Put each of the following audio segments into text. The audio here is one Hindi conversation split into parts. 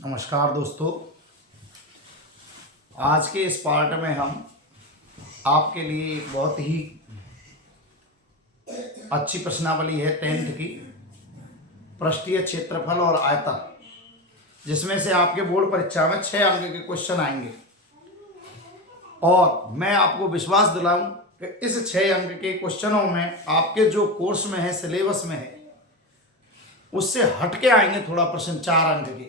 नमस्कार दोस्तों, आज के इस पार्ट में हम आपके लिए एक बहुत ही अच्छी प्रश्नावली है 10th की पृष्ठीय क्षेत्रफल और आयतन, जिसमें से आपके बोर्ड परीक्षा में 6 अंक के क्वेश्चन आएंगे। और मैं आपको विश्वास दिलाऊं कि इस 6 अंक के क्वेश्चनों में आपके जो कोर्स में है, सिलेबस में है, उससे हटके आएंगे थोड़ा प्रश्न 4 अंक के।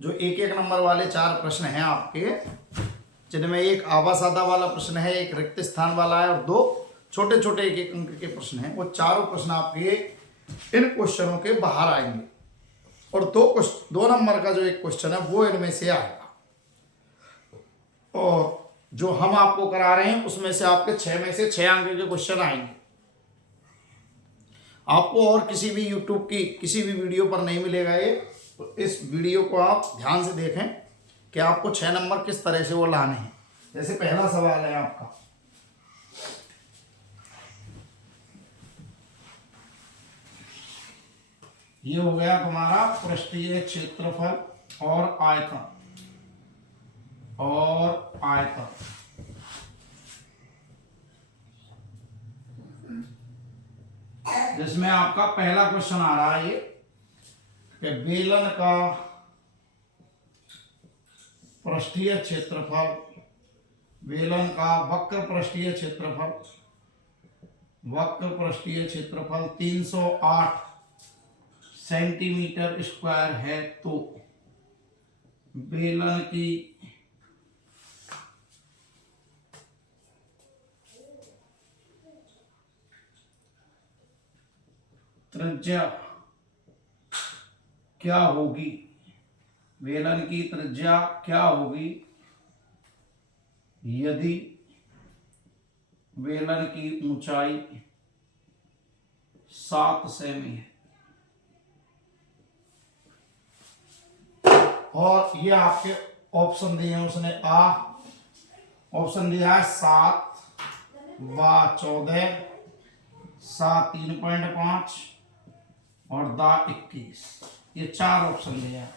जो एक एक नंबर वाले 4 प्रश्न हैं आपके, जिनमें एक आधा सादा वाला प्रश्न है, एक रिक्त स्थान वाला है और 2 छोटे छोटे एक एक अंक के प्रश्न हैं। वो चारों प्रश्न आपके इन क्वेश्चनों के बाहर आएंगे और 2 नंबर का जो एक क्वेश्चन है वो इनमें से आएगा। और जो हम आपको करा रहे हैं उसमें से आपके 6 में से 6 अंक के क्वेश्चन आएंगे। आपको और किसी भी यूट्यूब की किसी भी वीडियो पर नहीं मिलेगा ये। तो इस वीडियो को आप ध्यान से देखें कि आपको 6 नंबर किस तरह से वो लाने हैं। जैसे पहला सवाल है आपका, ये हो गया तुम्हारा पृष्ठीय क्षेत्रफल और आयतन जिसमें आपका पहला क्वेश्चन आ रहा है ये कि बेलन का पृष्ठीय क्षेत्रफल, बेलन का वक्र पृष्ठीय क्षेत्रफल 308 सेंटीमीटर स्क्वायर है, तो बेलन की त्रिज्या क्या होगी, बेलन की त्रिज्या क्या होगी यदि बेलन की ऊंचाई 7 सेमी है। और ये आपके ऑप्शन दिए हैं, उसने ऑप्शन दिया है 7 व 14, 7 3.5 और 21। ये 4 ऑप्शन दिया है।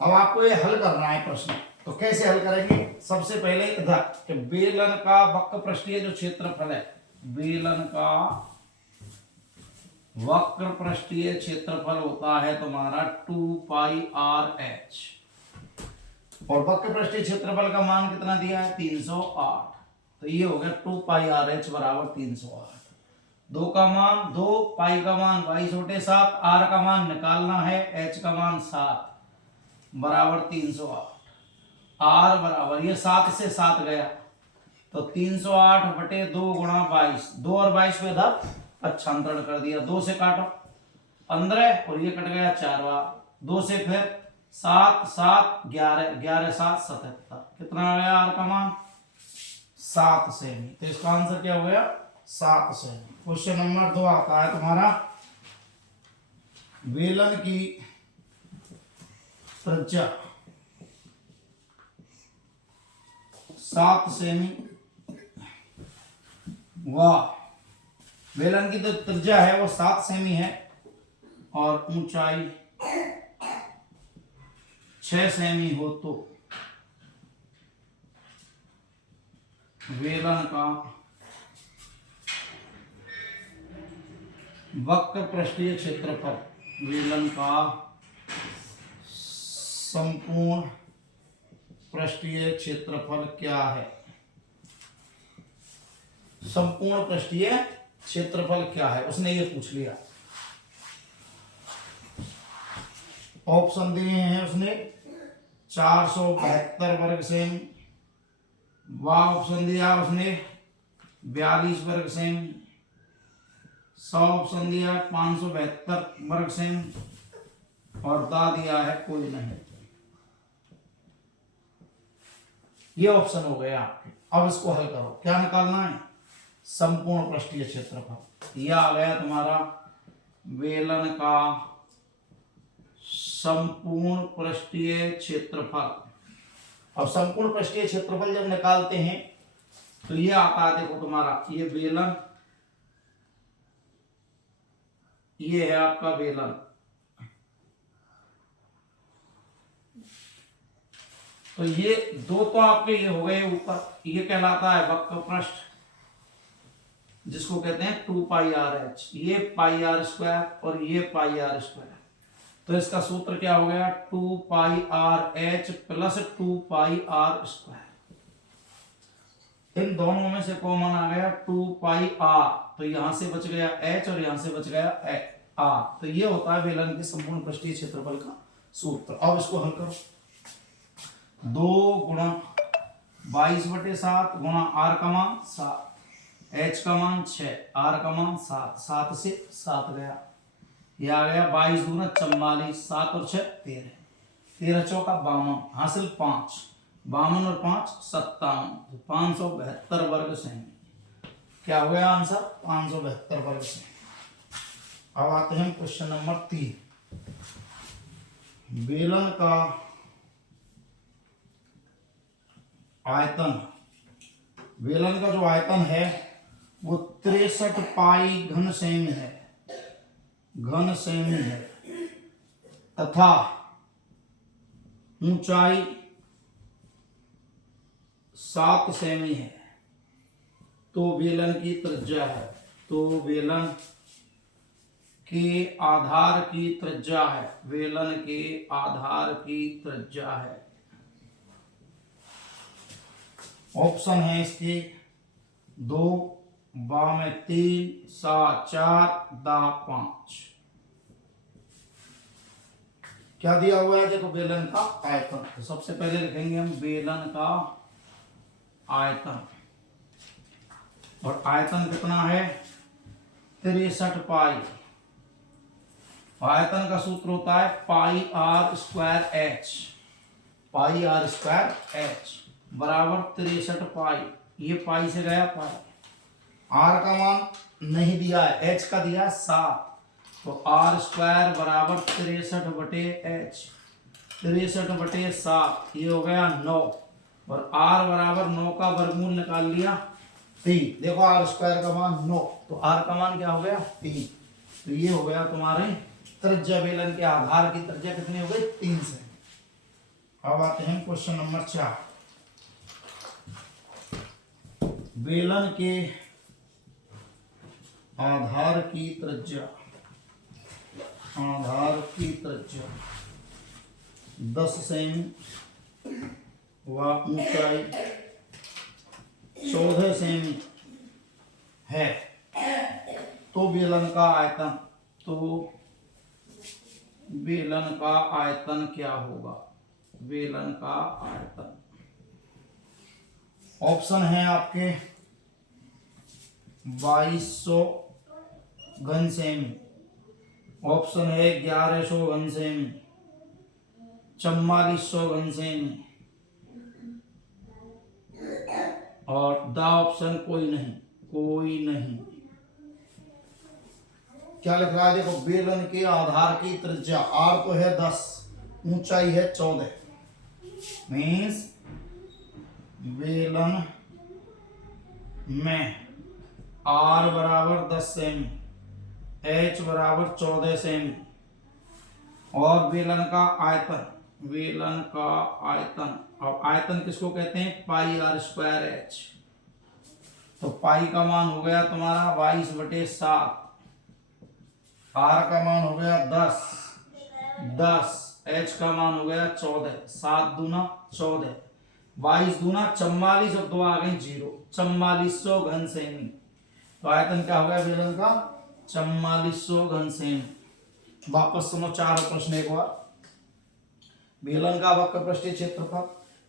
अब आपको ये हल करना है प्रश्न। तो कैसे हल करेंगे? सबसे पहले इधर कि बेलन का वक्र पृष्ठीय जो क्षेत्रफल है, बेलन का वक्र पृष्ठीय क्षेत्रफल होता है तुम्हारा 2πRh और वक्र पृष्ठीय क्षेत्रफल का मान कितना दिया है? 308। तो ये हो गया 2πRh बराबर 308। 2 का मान 2, पाई का मान 22/7, r का मान निकालना है, h का मान 7 बराबर 308। r बराबर ये 7 से 7 गया तो 308/2 गुणा 22, 2 और 22 पे इधर पक्षांतरण कर दिया, 2 से काटो 15 और ये कट गया 4 बार, 2 से फिर 7 7 11, 11 7 77, कितना आ गया r का मान? 7 सेमी। तो इसका आंसर क्या हो गया? 7 सेमी। क्वेश्चन नंबर 2 आता है तुम्हारा, बेलन की त्रिज्या 7 सेमी व बेलन की तो त्रिज्या है वो 7 सेमी है और ऊंचाई 6 सेमी हो, तो बेलन का वक्र पृष्ठीय क्षेत्रफल, बेलन का संपूर्ण पृष्ठीय क्षेत्रफल क्या है? संपूर्ण पृष्ठीय क्षेत्रफल क्या है, उसने ये पूछ लिया। ऑप्शन दिए हैं उसने 472 वर्ग सेमी, व ऑप्शन दिया उसने 42 वर्ग सेमी, 100 ऑप्शन दिया 572 वर्ग सेमी और दा दिया है कोई नहीं। ये ऑप्शन हो गए आपके। अब इसको हल करो, क्या निकालना है? संपूर्ण पृष्ठीय क्षेत्रफल। यह आ गया तुम्हारा बेलन का संपूर्ण पृष्ठीय क्षेत्रफल। अब संपूर्ण पृष्ठीय क्षेत्रफल जब निकालते हैं तो ये आता है, देखो तुम्हारा ये बेलन, ये है आपका बेलन, तो ये दो तो आपके ये हो गए ऊपर, ये कहलाता है वक्र पृष्ठ, जिसको कहते हैं 2πr/h, ये πr² और ये πr²। तो इसका सूत्र क्या हो गया, 2πr/h प्लस 2πr²। इन दोनों में से कॉमन आ गया 2πr, तो यहां से बच गया h और यहां से बच गया r। तो ये होता है बेलन के संपूर्ण पृष्ठीय क्षेत्रफल का सूत्र। अब इसको हल करो, 2 गुणा 22/7 गुणा r का मान 7, h का मान 6, r का मान 7, 7 से 7 गया, ये आ गया 22 दूना 44, 7 और 6 13, 13 चौका 52, हासिल 5, 52 और 5 57, तो 572 वर्ग सेमी। क्या हो गया आंसर, 572 वर्ग सेमी। अब आते हैं क्वेश्चन नंबर 3। बेलन का आयतन, बेलन का जो आयतन है वो 63 पाई घन सेमी है, घन सेमी है, तथा ऊंचाई 7 सेमी है। तो बेलन की त्रिज्या है, तो बेलन के आधार की त्रिज्या है, बेलन के आधार की त्रिज्या है। ऑप्शन है इसके 2, बा में 3, सा 4, दा 5। क्या दिया हुआ है, देखो बेलन का आयतन। तो सबसे पहले लिखेंगे हम बेलन का आयतन, और आयतन कितना है 63 पाई। आयतन का सूत्र होता है πr²h, πr²h बराबर 63 पाई, ये पाई से गया पाई। r का मान नहीं दिया है, h का दिया 7, तो r² बराबर 63/h, 63/7 ये हो गया 9, और r बराबर 9 का वर्गमूल निकाल लिया 3। देखो r² का मान 9, तो r का मान क्या हो गया 3। तो ये हो गया तुम्हारे त्रिज्या, बेलन के आधार की त्रिज्या कितनी हो गई 3 से। अब आते हैं क्वेश्चन नंबर 4। बेलन के आधार की त्रिज्या, आधार की त्रिज्या 10 सेमी व ऊंचाई 14 सेमी है। तो बेलन का आयतन, तो बेलन का आयतन क्या होगा, बेलन का आयतन। ऑप्शन है आपके 2200 घन सेमी, ऑप्शन है 1100 घन सेमी, 4400 घन सेमी, और द ऑप्शन कोई नहीं, कोई नहीं। क्या लिख रहा है, देखो बेलन के आधार की त्रिज्या r तो है 10, ऊंचाई है 14, मीन्स बेलन में r बराबर 10 सेमी, h बराबर 14 सेमी, और बेलन का आयतन, बेलन का आयतन। अब आयतन किसको कहते हैं, πr²h। तो पाई का मान हो गया तुम्हारा 22/7, r का मान हो गया 10, h का मान हो गया 14, 7 दूना 14, 22 दूना 44 और 2 आ गए 0, 4400 घन सेमी। तो आयतन क्या हो गया बेलन का 4400 घन सेमी। वापस सुनो चारों प्रश्न एक बार। बेलन का वक्र पृष्ठीय क्षेत्रफल,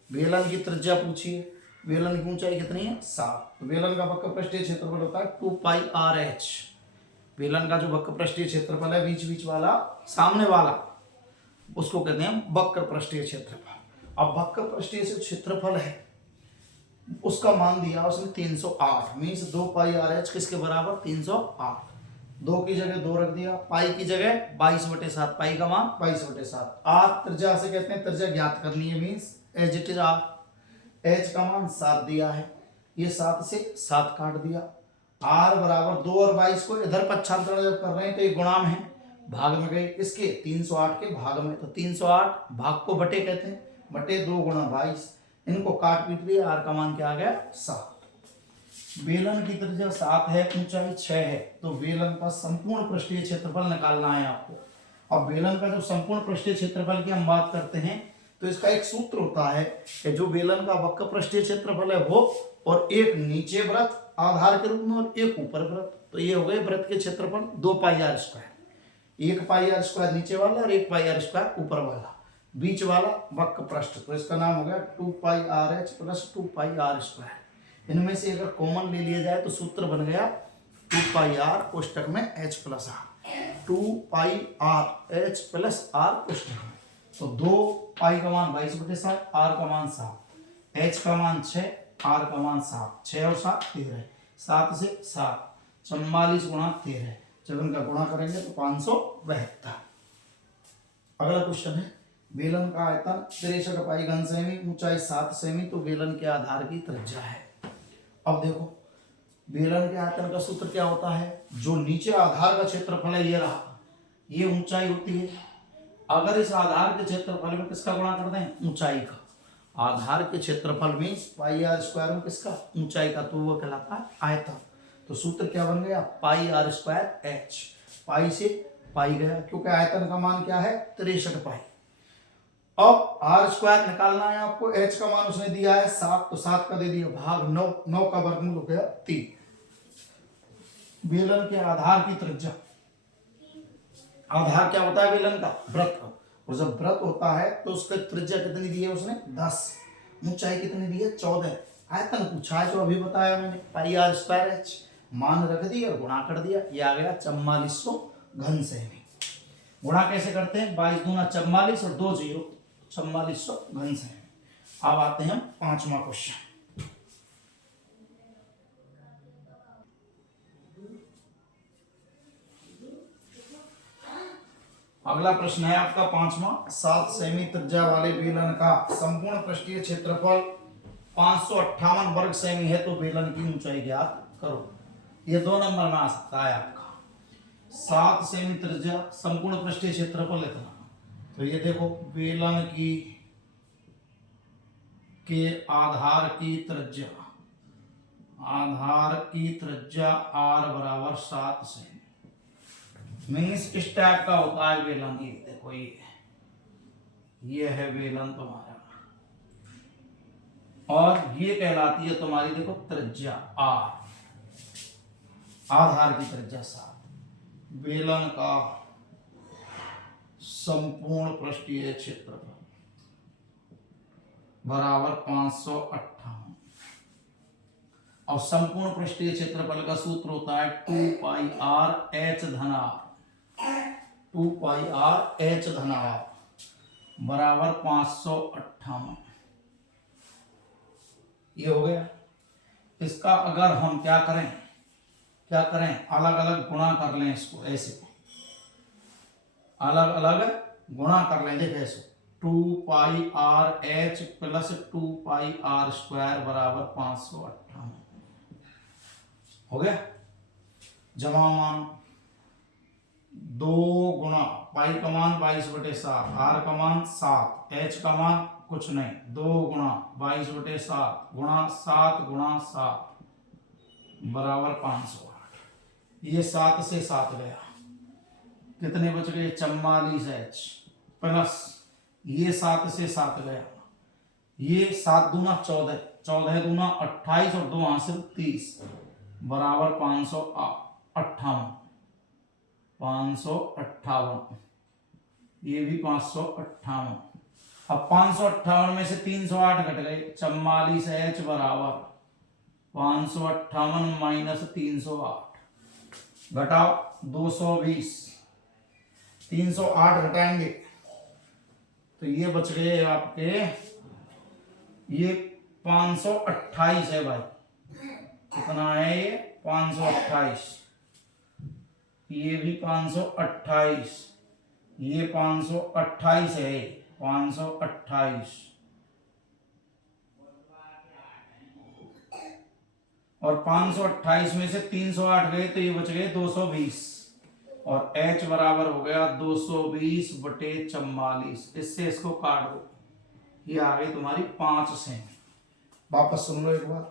बेलन की त्रिज्या पूछिए, बेलन की ऊंचाई कितनी है 7। तो बेलन का वक्र पृष्ठीय क्षेत्रफल होता है 2πr/h। बेलन का जो वक्र पृष्ठीय क्षेत्रफल है, बीच बीच वाला, सामने वाला, उसको कहते हैं वक्र पृष्ठीय क्षेत्रफल। अब वक्र पृष्ठीय से क्षेत्रफल है, उसका मान दिया उसने 308, मीन्स 2πr/h किसके बराबर 308। 2 की जगह 2 रख दिया, पाई की जगह 22/7, पाई का मान 22/7। r त्रिज्या से कहते हैं, त्रिज्या ज्ञात करनी है, means as it is r। h का मान 7 दिया है, ये 7 से 7 काट दिया। r बराबर 2 और 22 को इधर पक्षांतरण जब कर रहे हैं तो ये गुणाम है, भाग में गए, इसके 308 के भाग में, तो 308 भाग को बटे कहते हैं, बटे 2 गुणा 22, इनको काट पीट दिया, आर का मान क्या आ गया 7। बेलन की त्रिज्या 7 है, ऊंचाई 6 है, तो बेलन का संपूर्ण पृष्ठीय क्षेत्रफल निकालना है आपको। अब बेलन का जब संपूर्ण पृष्ठीय क्षेत्रफल की हम बात करते हैं तो इसका एक सूत्र होता है कि जो बेलन का वक्र पृष्ठीय क्षेत्रफल है वो, और एक नीचे वृत्त आधार के रूप में और एक ऊपर वृत्त, तो ये हो गए वृत्त के क्षेत्रफल 2 pi r square, 1 pi r square नीचे वाला और 1 पाई आर स्क्वायर ऊपर वाला, बीच वाला वक्र पृष्ठ, तो इसका नाम हो गया 2 pi r h plus 2 pi r square. इनमें से अगर कॉमन ले लिया जाए तो सूत्र बन गया 2 पाई आर कोष्टक में h plus r, 2 pi r h plus r कोष्टक में, तो 2 पाई का मान 22/7, आर का मान 7, एच का मान 6, आर का मान 7, 6 और 7 13, 7 से 7 44 गुणा 13, जब इनका गुणा करेंगे तो 572। अगला क्वेश्चन है, बेलन का आयतन 63 पाई घन सेमी, ऊंचाई 7 सेमी, तो बेलन के आधार की त्रिज्या है। अब देखो बेलन के आयतन का सूत्र क्या होता है, जो नीचे आधार का क्षेत्रफल है ये रहा, ये ऊंचाई होती है, अगर इस आधार के क्षेत्रफल में किसका गुणा कर दें, ऊंचाई का, आधार के क्षेत्रफल में पाई आर स्क्वायर में किसका, ऊंचाई का, तो वो कहलाता है आयतन। तो सूत्र क्या बन गया, पाई आर स्क्वायर एच, पाई से पाई गया क्योंकि आयतन का मान क्या है 63 पाई। अब आर स्क्वायर निकालना है आपको, एच का मान उसने दिया है 7, तो 7 का दे दिया भाग 9, 9 का वर्गमूल हो गया 3। बेलन के आधार की त्रिज्या, आधार क्या होता है बेलन का, वृत्त, और जब वृत्त होता है तो उसका त्रिज्या कितनी दी है उसने 10, ऊंचाई कितनी दी है 14, आयतन पूछा है जो अभी बताया मैंने पाई आर स्क्वायर एच, मान रख दिया और गुणा कर दिया, ये आ गया 4400 घन सेमी। गुणा कैसे करते हैं, 22 दूना 44 और 2 0, 4400 घन सेमी। अब आते हैं 5वां क्वेश्चन। अगला प्रश्न है आपका 5वां, 7 सेमी त्रिज्या वाले बेलन का संपूर्ण पृष्ठीय क्षेत्रफल 558 वर्ग सेमी है, तो बेलन की ऊंचाई ज्ञात करो। ये 2 नंबर में आ सकता है आपका, 7 सेमी त्रिज्या, संपूर्ण पृष्ठीय क्षेत्रफल इतना, तो ये देखो बेलन की के आधार की त्रिज्या, आधार की त्रिज्या r बराबर 7 सेमी, मीन्स इस टाइप का होता है बेलन। ये देखो ये है बेलन तुम्हारा, और ये कहलाती है तुम्हारी देखो त्रिज्या r, आधार की त्रिज्या 7, बेलन का संपूर्ण पृष्ठीय क्षेत्रफल बराबर 558, और संपूर्ण पृष्ठीय क्षेत्रफल का सूत्र होता है 2 पाई आर एच धन आर, 2 पाई आर एच धन आर बराबर 558। ये हो गया। इसका अगर हम क्या करें अलग अलग गुणा कर लें, इसको ऐसे अलग अलग गुणा कर लें, देखिए ऐसे 2 pi r h plus 2 pi r square बराबर 558 हो गया। जमा मान 2 गुणा पाई का मान 22/7, आर का मान 7, एच का मान कुछ नहीं, 2 गुणा 22/7 गुणा 7 गुणा 7 बराबर 508। ये 7 से 7 गया, कितने बच गए 44 एच, प्लस ये 7 से 7 गया, ये 7 दूना 14, 14 दूना 28 और 2 हासिल 30 बराबर 558, 558, ये भी 558। अब 558 में से 308 घट गए, 44 एच बराबर 558 माइनस 308, घटाओ 220, 308 घटाएंगे तो ये बच गए आपके, ये 528 है भाई, कितना है ये 528, ये भी 528, ये 528 है, 528, और 528 में से 308 गए तो ये बच गए 220, और h बराबर हो गया 220/44। इससे इसको काट दो, ये आ गई तुम्हारी 5 सेमी। वापस सुन लो एक बार।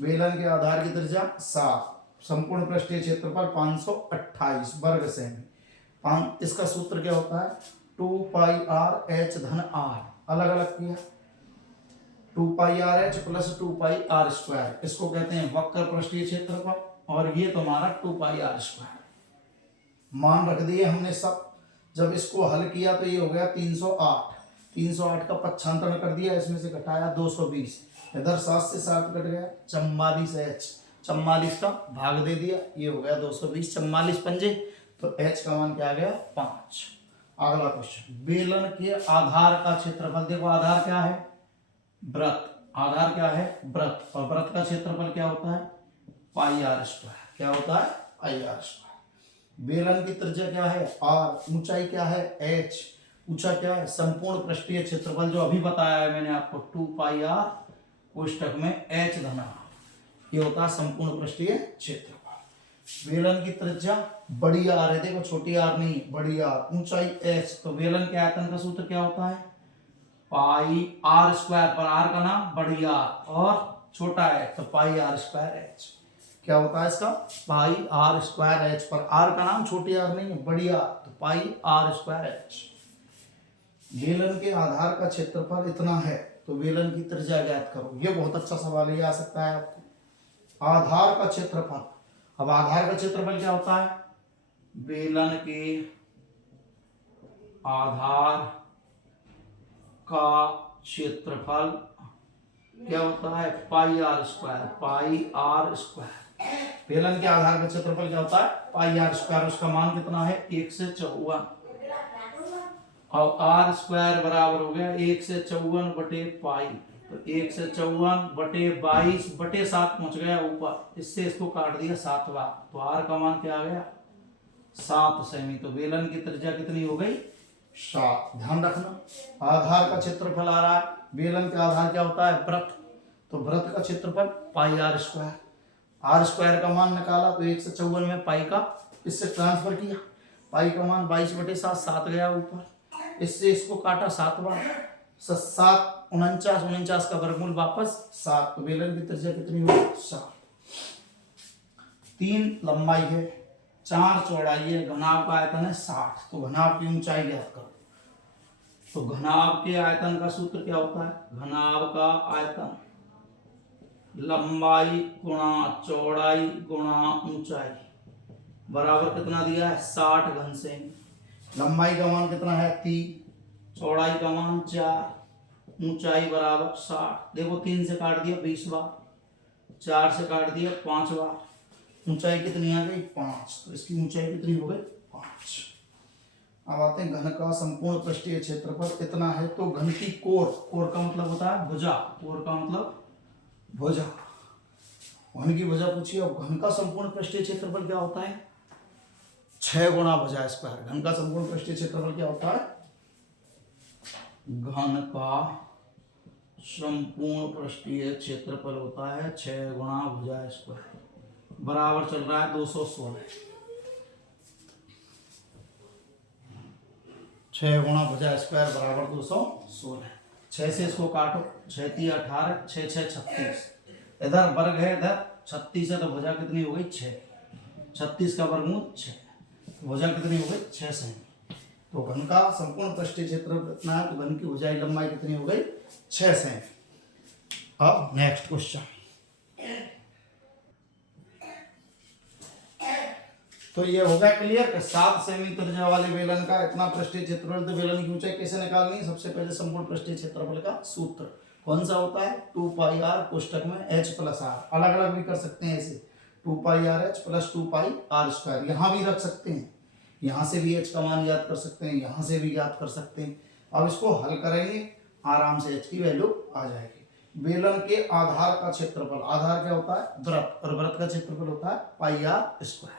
बेलन के आधार की त्रिज्या 7, संपूर्ण पृष्ठीय क्षेत्रफल 528 वर्ग सेमी। इसका सूत्र क्या होता है? 2 पाई r h धन r। अलग अलग किया, 2 पाई r h प्लस 2 पाई r स्क्वायर, इसको कहते हैं वक्र पृष्ठीय क्षेत्रफल। और ये तुम्हारा 2 पाई r स्क्वायर मान रख दिए हमने सब। जब इसको हल किया तो ये हो गया 308। 308 का पक्षांतरण कर दिया, इसमें से घटाया 220, इधर 7 से 7 कट गया, 44 h, 44 का भाग दे दिया, ये हो गया 220। 44 पंजे तो h का मान क्या आ गया? 5। अगला क्वेश्चन, बेलन के आधार का क्षेत्रफल। देखो आधार क्या है? वृत्त। आधार क्या है? वृत्त। और वृत्त का क्षेत्रफल क्या होता है? Pi r square. क्या होता है? Pi r square. बेलन की त्रिज्या क्या है? r। ऊंचाई क्या है? h। ऊंचा क्या है? संपूर्ण पृष्ठीय क्षेत्रफल जो अभी बताया है मैंने आपको, 2 पाई r कोष्टक में h धन r, ये होता है संपूर्ण पृष्ठीय क्षेत्रफल। बेलन की त्रिज्या बड़ी r है, देखो छोटी r नहीं, बड़ी r। ऊंचाई h, तो बेलन के आयतन का सूत्र क्या होता है? पाई r स्क्वायर, पर r का नाम बड़ी r और छोटा है तो पाई r स्क्वायर h। क्या होता है इसका? पाई r स्क्वायर h, पर r का नाम छोटी r नहीं है, बड़ी r, तो पाई r स्क्वायर h। बेलन के आधार का क्षेत्रफल इतना है तो बेलन की त्रिज्या ज्ञात करो। ये बहुत अच्छा सवाल ये आ सकता है आपको। आधार का क्षेत्रफल। अब आधार का क्षेत्रफल क्या होता है? बेलन के आधार का क्षेत्रफल क्या होता है? Pi r square. Pi r square. बेलन के आधार का क्षेत्रफल क्या होता है? Pi r square. उसका मान कितना है? 1 से 54। और आर स्क्वायर बराबर हो गया 1 से 54 बटे पाई, तो 1 से 54 बटे 22 बटे 7 पहुंच गया ऊपर, इससे इसको काट दिया 7 बार, तो आर का मान क्या आ गया? 7 सेमी। तो बेलन की त्रिज्या कितनी हो गई? 7। ध्यान रखना आधार का क्षेत्रफल आ रहा है। बेलन का आधार क्या होता है? वृत्त। तो वृत्त का क्षेत्रफल pi r square. Are square का मान निकाला तो 1 से 54 में पाई का इससे ट्रांसफर किया, पाई का मान 22 बटे 7, 7 गया ऊपर, इससे इसको काटा 7 बार, 7 49, 49 का वर्गमूल वापस 7। तो बेलन की त्रिज्या कितनी हुई? 7। 3 लंबाई है, 4 चौड़ाई है, घनाभ का आयतन है 60, तो घनाभ की ऊंचाई ज्ञात करो। तो घनाभ के आयतन का सूत्र क्या होता है? घनाभ का आयतन लंबाई गुणा चौड़ाई गुणा ऊंचाई बराबर कितना दिया है? 60 घन सेमी। लंबाई का मान कितना है? 3, चौड़ाई का मान 4, ऊंचाई बराबर 60। देखो 3 से काट दिया 20 बार, 4 से काट दिया 5 बार, ऊंचाई कितनी आ गई? 5। तो इसकी ऊंचाई कितनी हो गई? 5। अब आते हैं घन का संपूर्ण पृष्ठीय क्षेत्रफल इतना है तो घन की कोर, कोर का मतलब होता है भुजा, कोर का मतलब भुजा, घन की भुजा पूछिए। और घन का संपूर्ण पृष्ठीय क्षेत्रफल क्या होता है? 6 गुणा भुजा स्क्वायर। घन का संपूर्ण पृष्ठीय क्षेत्रफल क्या होता है? घन का संपूर्ण पृष्ठीय क्षेत्रफल होता है 6 गुणा भुजा स्क्वायर, बराबर चल रहा है 216। 6 गुणा भुजा स्क्वायर बराबर 216। 6 से इसको काटो, 6 3 18, 6 6 36, इधर वर्ग है, इधर 36 है, तो भुजा कितनी हो गई? 6। 36 का वर्गमूल 6, भुजा कितनी हो गई? 6 सेमी। तो घन का संपूर्ण पृष्ठीय क्षेत्रफल कितना है? तो घन की भुजाई लंबाई कितनी हो गई? 6 सेमी। अब नेक्स्ट क्वेश्चन, तो ये हो गया क्लियर कि 7 सेमी त्रिज्या वाले बेलन का इतना पृष्ठीय क्षेत्रफल। तो बेलन की ऊंचाई कैसे निकालनी है? सबसे पहले संपूर्ण पृष्ठीय क्षेत्रफल का सूत्र कौन सा होता है? 2 पाई आर कोष्टक में h प्लस आर। अलग अलग भी कर सकते हैं ऐसे, 2 pi r h plus 2 pi r square. यहाँ भी रख सकते हैं, यहाँ से भी h का मान याद कर सकते हैं, यहाँ से भी याद कर सकते हैं। अब इसको हल करेंगे, आराम से h की वैल्यू आ जाएगी। बेलन के आधार का क्षेत्रफल, आधार क्या होता है? वृत्त, और वृत्त का क्षेत्रफल होता है पाई आर स्क्वायर।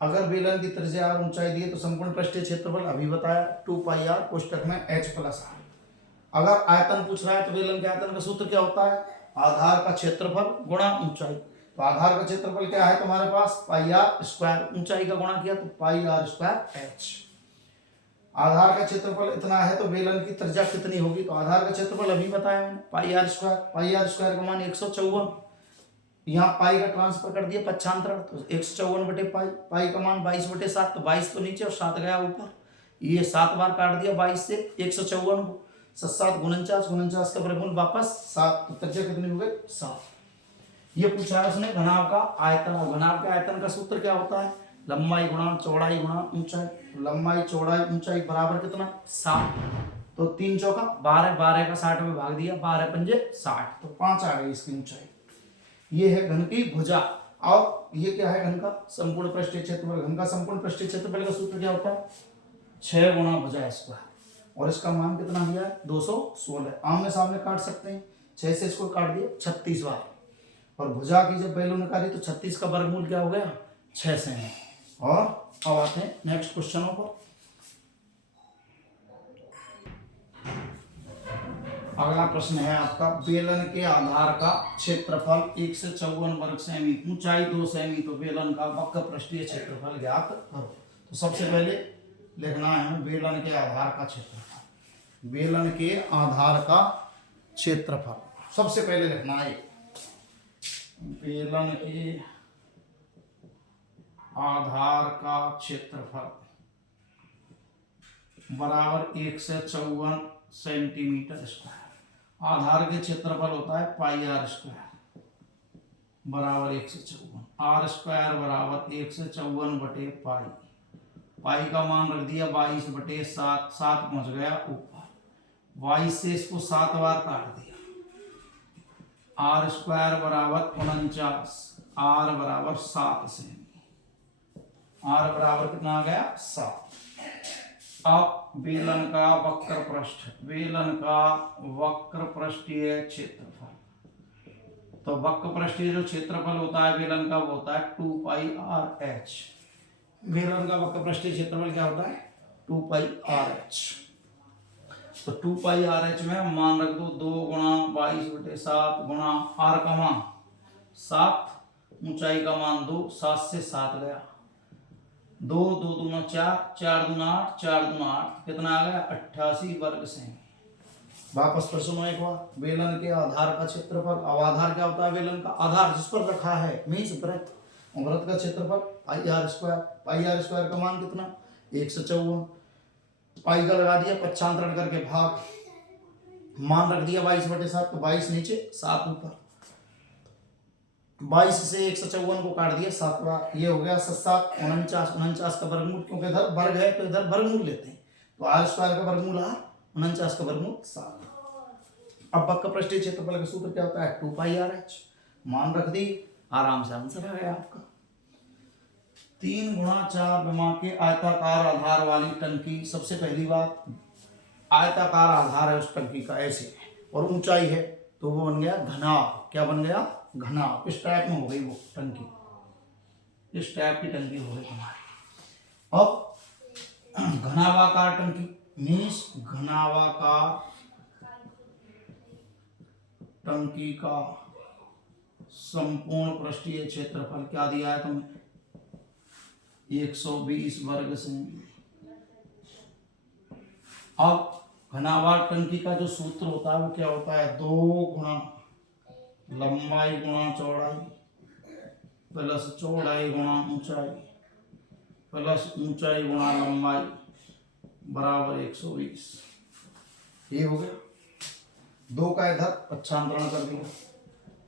अगर बेलन की त्रिज्या आर ऊंचाई दी तो संपूर्ण पृष्ठीय क्षेत्रफल अभी बताया 2 पाई आर कोष्टक में h प्लस आर। अगर आयतन पूछ रहा है तो बेलन के आयतन का सूत्र क्या होता है? आधार का क्षेत्रफल गुणा ऊंचाई। तो आधार का क्षेत्रफल क्या है तुम्हारे पास? पाई आर स्क्वायर। ऊंचाई का गुणा किया तो पाई आर स्क्वायर h। आधार का क्षेत्रफल इतना है तो बेलन की त्रिज्या कितनी होगी, तो आधार का क्षेत्रफल अभी बताया मैंने पाई आर स्क्वायर का मान 154, यहाँ पाई का ट्रांसफर कर दिया पक्षांतरण, तो 154 बटे पाई, पाई का मान 22/7, तो 22 तो नीचे और 7 गया ऊपर, ये 7 बार काट दिया 22 से 154 को, 7 49 49 का वर्गमूल वापस 7, तो त्रिज्या कितनी हो गई 7। ये पूछा है उसने घनाभ का आयतन, घनाभ के आयतन का सूत्र क्या होता है, लंबाई गुणा चौड़ाई गुणा ऊंचाई, लंबाई चौड़ाई ऊंचाई बराबर कितना 7, तो 3 चौका 12, 12 का 60 में भाग दिया, 12 पंजे 60, तो 5 आ गई इसकी ऊंचाई। ये है घन की भुजा, और ये क्या है घन का संपूर्ण पृष्ठीय क्षेत्रफल, घन का संपूर्ण पृष्ठीय क्षेत्रफल का सूत्र क्या होता है 6 गुणा भुजा स्क्वायर, और इसका मान कितना दिया है 216, आमने सामने काट सकते हैं, 6 से इसको काट दिया 36 बार, और भुजा की जब वैल्यू निकाली तो 36 का वर्गमूल क्या हो गया 6 से है। और अब आते हैं नेक्स्ट क्वेश्चनों पर। अगला प्रश्न है आपका, बेलन के आधार का क्षेत्रफल 1 से 54 वर्ग सेमी, ऊंचाई 2 सेमी, तो बेलन का वक्र पृष्ठीय क्षेत्रफल ज्ञात करो। तो सबसे पहले लिखना है हमें बेलन के आधार का क्षेत्रफल, बेलन के आधार का क्षेत्रफल सबसे पहले लिखना है, बेलन के आधार का क्षेत्रफल बराबर 1 से 54 सेंटीमीटर स्क्वायर, आधार के क्षेत्रफल होता है पाई आर स्क्वायर बराबर 1 से 54, आर स्क्वायर बराबर 1 से 54 बटे पाई, पाई का मान रख दिया 22/7, 7 पहुंच गया ऊपर, 22 से इसको 7 बार काट दिया, आर स्क्वायर बराबर 49, आर बराबर 7 सेमी, आर बराबर कितना आ गया 7। अब बेलन का वक्र पृष्ठ, बेलन का वक्र पृष्ठीय क्षेत्रफल, तो वक्र पृष्ठीय जो क्षेत्रफल होता है बेलन का वो होता है 2 पाई आर एच, बेलन का वक्र पृष्ठीय क्षेत्रफल क्या होता है 2 पाई आर एच, तो 2 पाई आर एच में मान रख दो 2 गुणा 22/7 गुणा आर का मान 7, ऊंचाई का मान 2, 7 से 7 गया, 2 2 दूना 4, 4 दूना 8, 4 दूना 8, कितना आ गया 88 वर्ग सेमी। वापस पर सुनो एक बार, बेलन के आधार का क्षेत्रफल, अब आधार क्या होता है बेलन का, आधार जिस पर रखा है मीन्स वृत्त, और वृत्त का क्षेत्रफल pi r square, pi r square का मान कितना 1 से 54, पाई का लगा दिया पक्षांतरण करके भाग, मान रख दिया 22/7, तो 22 नीचे 7 ऊपर, 22 से 154 को काट दिया 7 बार, ये हो गया 7 49, 49 का वर्गमूल, क्योंकि इधर वर्ग है तो इधर वर्गमूल लेते हैं, तो आर स्क्वायर का वर्गमूल आ 49 का वर्गमूल 7। अब वक्र पृष्ठीय क्षेत्रफल का सूत्र क्या होता है 2 पाई आर एच, मान रख दी, आराम से आंसर आ गया आपका। 3 गुणा 4 विमा के आयताकार आधार वाली टंकी, सबसे पहली बात आयताकार आधार है उस टंकी का ऐसे, और ऊंचाई है तो वो बन गया घनाभ, क्या बन गया घनाभ, इस टाइप में हो गई वो टंकी, इस टाइप की टंकी हो गई हमारी। अब घनाभाकार टंकी मीन्स घनाभाकार टंकी का संपूर्ण पृष्ठीय क्षेत्रफल क्या दिया है तुम्हें 120 वर्ग सेमी। अब घनाभार टंकी का जो सूत्र होता है वो क्या होता है 2 गुणा लंबाई गुणा चौड़ाई प्लस चौड़ाई गुणा ऊंचाई प्लस ऊंचाई गुणा लंबाई बराबर 120, ये हो गया। 2 का इधर पक्षांतरण कर दिया,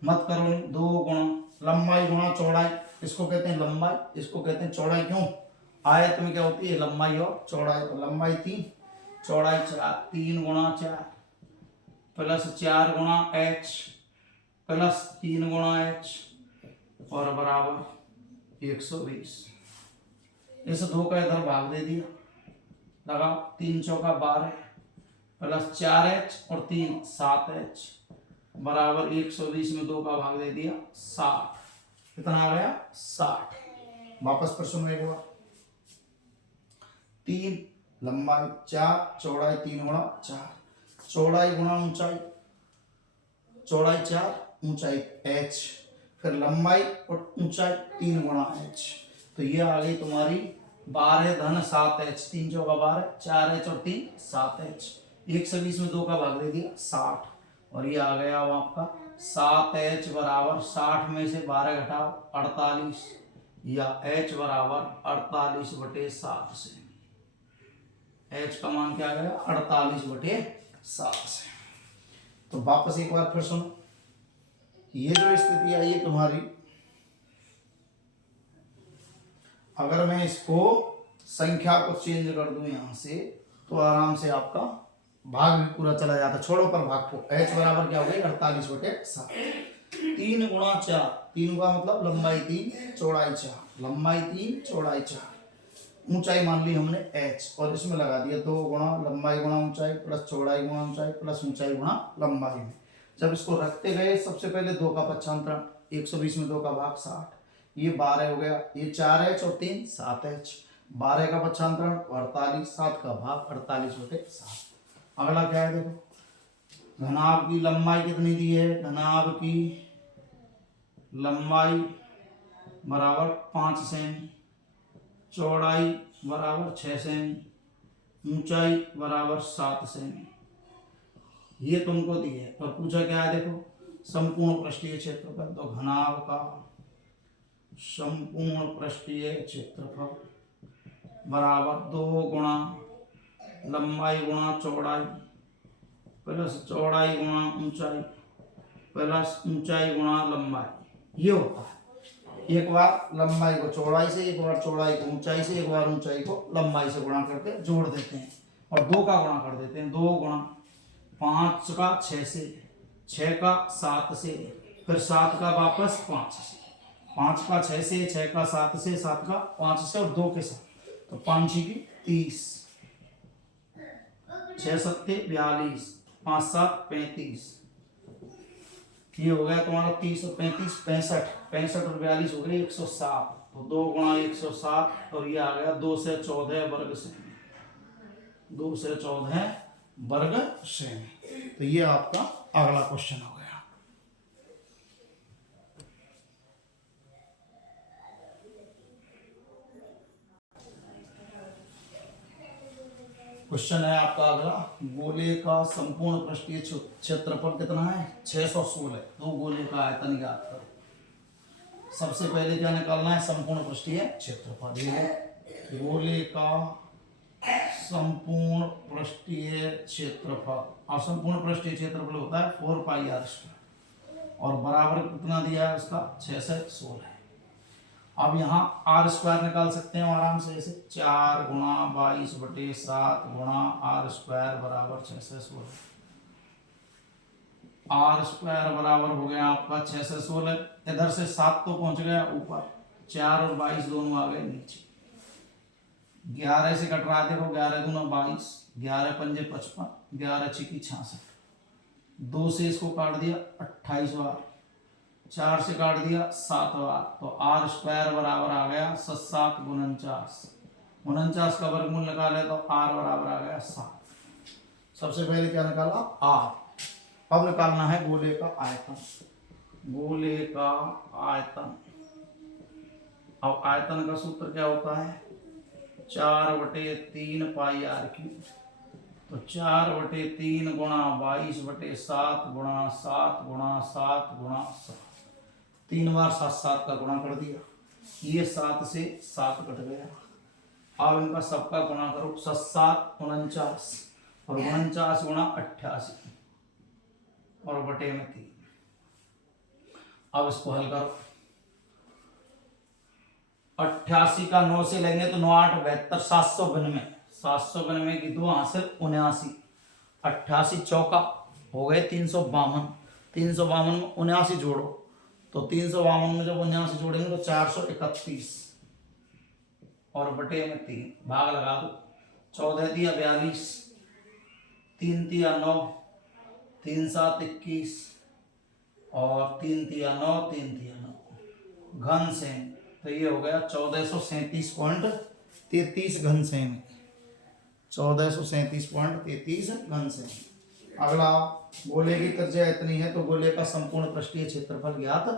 मत करो नहीं, 2 गुणा लंबाई गुणा चौड़ाई, इसको कहते हैं लंबाई, इसको कहते हैं चौड़ाई, क्यों आयत में क्या होती है लंबाई और चौड़ाई, तो लंबाई 3 चौड़ाई 4, 3 गुणा 4 प्लस 4 गुणा h प्लस 3 गुणा h और बराबर 120। इस 2 का इधर भाग दे दिया, लगा 3 चौका 12 प्लस 4h और 3 7h बराबर 120 में 2 का भाग दे दिया 60, कितना आ गया 60। वापस प्रश्न एक बार, 3 लंबाई 4 चौड़ाई 3 गुणा 4, चौड़ाई गुणा ऊंचाई, चौड़ाई 4 ऊंचाई h, फिर लंबाई और ऊंचाई 3 गुणा h, तो ये आ गई तुम्हारी 12 धन 7h, 3 चौका 12, 4h और 3 7h, 120 में 2 का भाग दे दिया 60, और ये आ गया अब आपका 7h बराबर 60 में से 12 घटाओ 48, या h बराबर 48/7 से। h का मान क्या आ गया 48/7 से। तो वापस एक बार फिर सुनो, ये जो स्थिति आई है तुम्हारी, अगर मैं इसको संख्या को चेंज कर दूं यहां से, तो आराम से आपका भाग भी पूरा चला जाता। छोड़ो पर भाग को, h बराबर क्या हो गई 48/7। 3 गुणा 4, 3 का मतलब लंबाई 3 चौड़ाई 4, लंबाई 3 चौड़ाई 4, ऊंचाई मान ली हमने h, और इसमें लगा दिया 2 गुणा लंबाई गुणा ऊंचाई प्लस चौड़ाई गुणा ऊंचाई प्लस ऊंचाई गुणा लंबाई में। जब इसको रखते गए सबसे पहले 2 का पक्षांतरण, 120 में 2 का भाग 60, ये 12 हो गया, ये 4h और 3 7h, 12 का पक्षांतरण 48, 7 का भाग 48/7। अगला क्या है देखो, घनाभ की लंबाई कितनी दी है, घनाभ की लंबाई बराबर 5 सेमी, चौड़ाई बराबर 6 सेमी, ऊंचाई बराबर 7 सेमी, ये तुमको दी है। और पूछा क्या है देखो, संपूर्ण पृष्ठीय क्षेत्रफल, तो घनाभ का संपूर्ण पृष्ठीय क्षेत्रफल बराबर 2 गुणा लंबाई गुणा चौड़ाई प्लस चौड़ाई गुणा ऊंचाई प्लस ऊंचाई गुणा लंबाई, ये होता है। एक बार लंबाई को चौड़ाई से, एक बार चौड़ाई को ऊंचाई से, एक बार ऊंचाई को लंबाई से गुणा करके जोड़ देते हैं, और 2 का गुणा कर देते हैं। 2 गुणा 5 का 6 से, 6 का 7 से, फिर 7 का वापस 5 से, 5 का 6 से, 6 का 7 से, 7 का 5 से और 2 के साथ, तो 5 की 30, 6 सत्ते 42, 5 7 35, ये हो गया तुम्हारा 30 और 35 65, 65 और 42 हो गए 107, तो 2 गुणा 107, और ये आ गया 2 से 14 वर्ग सेमी, 2 से 14 वर्ग सेमी। तो ये आपका अगला क्वेश्चन हो गया। क्वेश्चन है आपका अगला, गोले का संपूर्ण पृष्ठीय क्षेत्रफल कितना है 616, तो गोले का आयतन ज्ञात करो। सबसे पहले क्या निकालना है, संपूर्ण पृष्ठीय क्षेत्रफल। ये गोले का संपूर्ण पृष्ठीय क्षेत्रफल, और संपूर्ण पृष्ठीय क्षेत्रफल होता है 4πr², और बराबर कितना दिया है उसका 616। अब यहाँ आर स्क्वायर निकाल सकते हैं आराम से, ऐसे 4 गुणा 22/7 गुणा आर स्क्वायर बराबर 616। आर स्क्वायर बराबर हो गया आपका 616, इधर से 7 तो पहुंच गया ऊपर, 4 और 22 दोनों आ गए नीचे, 11 से कट रहा है देखो, 11 दूना 22, 11 पंजे 55, 11 छिकी 66, 2 से इसको काट दिया 28 बार, 4 से काट दिया 7 बार, तो आर स्क्वायर बराबर आ गया 7 × 49, 49 का वर्गमूल निकाले तो आर बराबर आ गया 7। सबसे पहले क्या निकाला आर। अब निकालना है गोले का आयतन, गोले का आयतन। अब आयतन का सूत्र क्या होता है 4/3 πr³, तो 4/3 गुणा 22/7 गुणा 7 गुणा 7 गुणा 7, 3 बार 7 7 का गुणा कर दिया, ये 7 से 7 कट गया। अब इनका सबका गुणा करो, 7 7 49, और 49 गुणा 88, और बटे में 3। अब इसको हल करो, 88 का 9 से लेंगे तो 9 8 72, 792, 792 की 2 हासिल 79, 88 चौका हो गए 352, 352 में 79 जोड़ो, तो 352 में जब 79 जोड़ेंगे तो 431, और बटे में 3, भाग लगा दो, 14 दिया 42, 3 दिया 9, 3 7 21, और 3 दिया 9, 3 दिया 9, घन सेमी, तो ये हो गया 1437.33 घन सेमी, 1437.33 घन सेमी। अगला गोले की त्रिज्या इतनी है, तो गोले का संपूर्ण पृष्ठीय क्षेत्रफल ज्ञात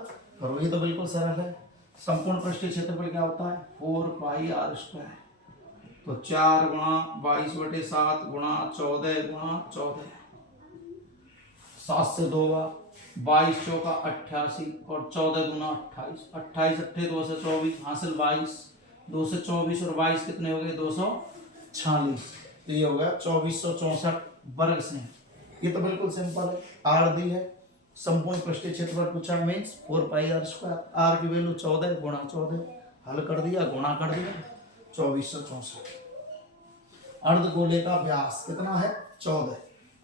करो। ये तो बिल्कुल सरल है। संपूर्ण पृष्ठीय क्षेत्रफल क्या होता है 4πr², तो 4 गुणा 22/7 गुणा 14 गुणा 14, 7 से 2 बार, 22 चौका 88 और 14 गुना 28, 28 अट्ठे 2 से 24 हासिल 22, 2 से 24 और 22 कितने हो गए 246। तो ये हो गया 2464 वर्ग सेंट। ये तो बिल्कुल सिंपल है, आर दी है, संपूर्ण पृष्ठीय क्षेत्रफल पूछा मीन्स 4πr², आर की वैल्यू 14 गुणा 14, हल कर दिया गुणा कर दिया 2464। अर्धगोले का व्यास कितना है 14,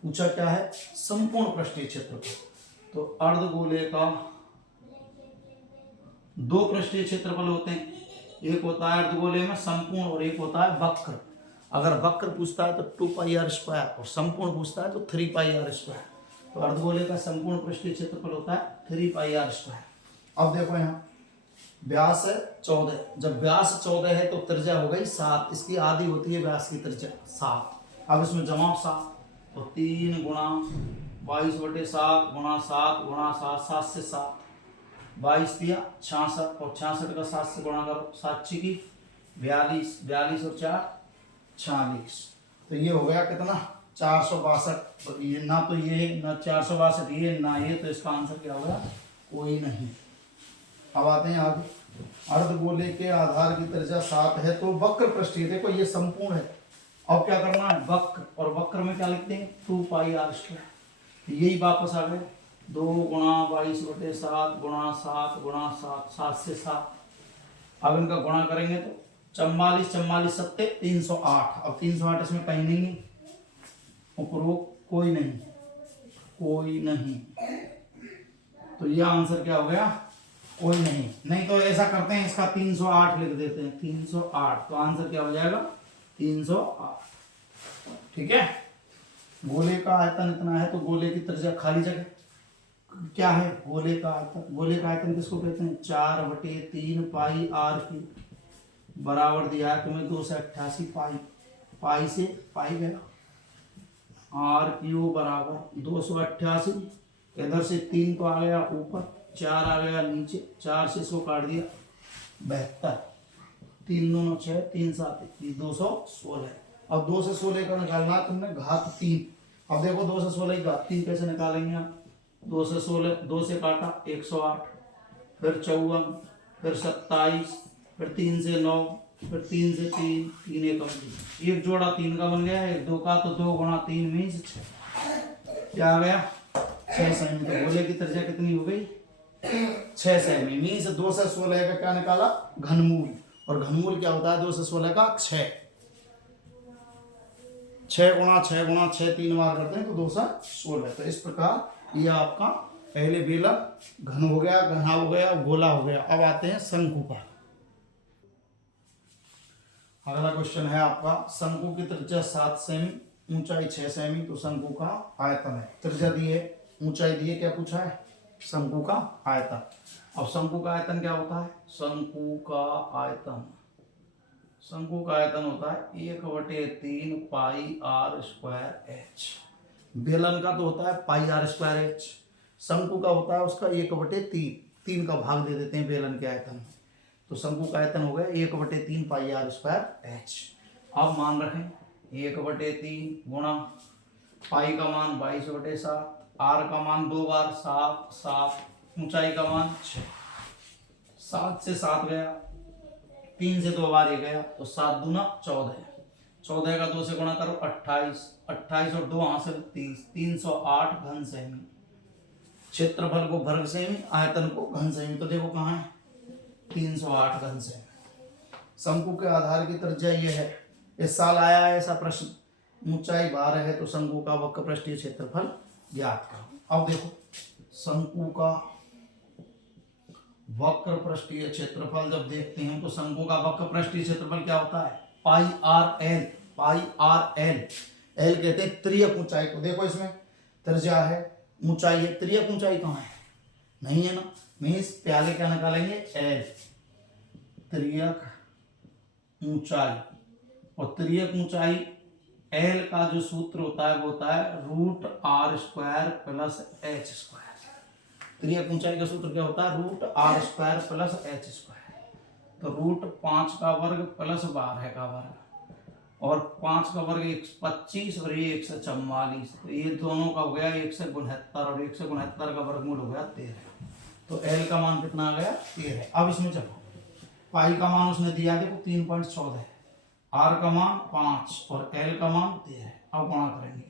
पूछा क्या है संपूर्ण पृष्ठीय क्षेत्रफल। तो अर्धगोले का 2 पृष्ठीय क्षेत्रफल होते हैं, एक होता है अर्धगोले में संपूर्ण और एक होता है वक्र। अगर वक्र पूछता है तो 2πr² और संपूर्ण पूछता है तो 3πr²। तो अर्धगोले का संपूर्ण पृष्ठीय क्षेत्रफल होता है 3πr²। अब देखो यहाँ व्यास है 14, जब व्यास 14 है तो त्रिज्या हो गई 7, इसकी आधी होती है व्यास की त्रिज्या 7। अब इसमें जवाब 7, तो 3 गुणा 22/7 गुणा 7 गुणा 7, 7 से 7, 22 दिया 66 और 66 का 7 से गुणा करो, 7 की 42, 42 और 4 46। तो ये हो गया कितना 462। तो ये ना तो ये ना 462 ये ना ये, तो इसका आंसर क्या होगा कोई नहीं। अब आते हैं आगे, अर्धगोले के आधार की त्रिज्या 7 है तो वक्र पृष्ठीय, देखो ये संपूर्ण है। अब क्या करना है वक्र, और वक्र में क्या लिखते हैं 2πr²। यही वापस आ गए 2 गुणा 22/7 गुणा 7 गुणा 7, 7 से 7। अब इनका गुणा करेंगे तो 44 44 सत्ते 308। अब 308 इसमें कहीं नहीं है, उपरोक्त कोई नहीं, कोई नहीं, तो ये आंसर क्या हो गया कोई नहीं। नहीं तो ऐसा करते हैं इसका 308 लिख देते हैं 308, तो आंसर क्या हो जाएगा 308। ठीक है, गोले का आयतन इतना है तो गोले की त्रिज्या खाली जगह क्या है गोले का आयतन। गोले का आयतन किसको कहते हैं 4/3πr³ बराबर दिया है तुम्हें 288 पाई, पाई से पाई गया, r³ बराबर 288, इधर से 3 तो आ गया ऊपर, 4 आ गया नीचे, 4 से इसको काट दिया 72, 3 दूनी 6, 3 7 216। अब 2 से 16 का निकालना तुमने घात 3। अब देखो 2 से 16 की घात 3 कैसे निकालेंगे आप, 2 से 16 2 से काटा 108, फिर 54, फिर 27, फिर 3 से 9, फिर 3 से 3, 3 एकम 3, एक जोड़ा 3 का बन गया, एक 2 का, तो 2 गुणा 3 मीन्स 6, क्या आ गया 6 सेमी। तो गोले की त्रिज्या कितनी हो गई 6 सेमी, मीन्स 2 से 16 का क्या निकाला घनमूल, और घनमूल क्या होता है 2 से 16 का 6, 6 गुणा 6 गुणा 6 3 बार करते हैं तो 2 से 16। तो इस प्रकार ये आपका पहले बेलक घन हो गया, घना हो गया, गोला हो गया। अब आते हैं शंकु का। अगला क्वेश्चन है आपका, शंकु की त्रिज्या 7 सेमी, ऊंचाई 6 सेमी, तो शंकु का आयतन है, त्रिज्या दी है, ऊंचाई दी है, क्या पूछा है शंकु का आयतन। अब शंकु का आयतन क्या होता है, शंकु का आयतन, शंकु का आयतन होता है 1/3 πr²h। बेलन का तो होता है πr²h, शंकु का होता है उसका 1/3, 3 का भाग दे देते हैं बेलन के आयतन। तो शंकु का आयतन हो गया 1/3 πr²h। अब मान रखें 1/3 गुणा पाई का मान 22/7, आर का मान 2 बार 7 7, ऊंचाई का मान 6, 7 से 7 गया, 3 से 2 बार ये गया, तो 7 दूना 14, 14 का 2 से गुणा करो 28, 28 और 2 हासिल 30, 308 घन सेमी। क्षेत्रफल को वर्ग सेमी, आयतन को घन सेमी, तो देखो कहाँ है 308 घन सेमी। शंकु के आधार की त्रिज्या ये है, इस साल आया है ऐसा प्रश्न, ऊंचाई 12 है तो शंकु का वक्र पृष्ठीय क्षेत्रफल ज्ञात करो। अब देखो शंकु का वक्र पृष्ठीय क्षेत्रफल जब देखते हैं तो शंकु का वक्र पृष्ठीय क्षेत्रफल क्या होता है πr_l, πr_l, l कहते हैं त्रियक ऊंचाई को। देखो इसमें त्रिज्या है, ऊंचाई है, त्रियक ऊंचाई कहाँ है नहीं है ना, मीन्स पहले क्या निकालेंगे l, त्रियक ऊंचाई, और त्रियक ऊंचाई l का जो सूत्र होता है वो होता है √r² + h²। त्रियक ऊंचाई का सूत्र क्या होता है √r² + h²। तो √5 का वर्ग + 12 का वर्ग, और 5 का वर्ग 125 और ये 144, तो ये दोनों का हो गया 169 और 169 का वर्गमूल हो गया 13। तो एल का मान कितना आ गया 13। अब इसमें चलो, पाई का मान उसने दिया देखो 3.14, आर का मान 5 और एल का मान 13। अब गुणा करेंगे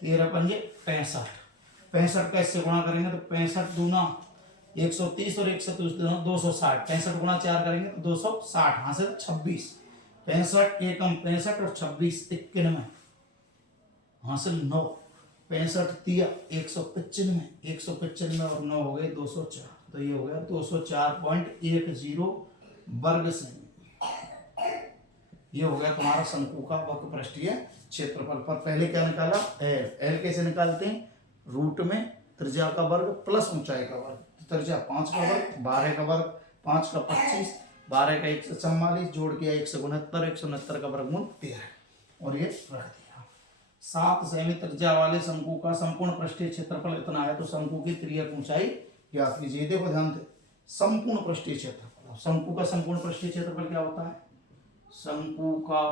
13 पंजे 65, 65 का इससे गुणा करेंगे तो 65 दूना 130 और 130 दूना 260, 65 गुणा 4 करेंगे तो 260, हाँ से 26, 65 एकम 65 और 26 91, हाँ से 9, 65 दिया 195, 195 और 9 हो गए 204, तो ये हो गया 204.10 वर्ग सेमी। ये हो गया तुम्हारा शंकु का वक्र पृष्ठीय क्षेत्रफल। पर पहले क्या निकाला, एल। एल कैसे निकालते हैं, रूट में त्रिज्या का वर्ग प्लस ऊंचाई का वर्ग, तो त्रिज्या 5 का वर्ग, 12 का वर्ग, 5 का 25, 12 का 144, जोड़ किया 169, 169 का वर्गमूल 13 और ये रख दिया। 7 सेमी त्रिज्या वाले शंकु का संपूर्ण पृष्ठीय क्षेत्रफल इतना है, तो शंकु की तिर्यक ऊंचाई ज्ञात कीजिए। देखो ध्यान से, संपूर्ण पृष्ठीय क्षेत्रफल, शंकु का संपूर्ण पृष्ठीय क्षेत्रफल क्या होता है, शंकु का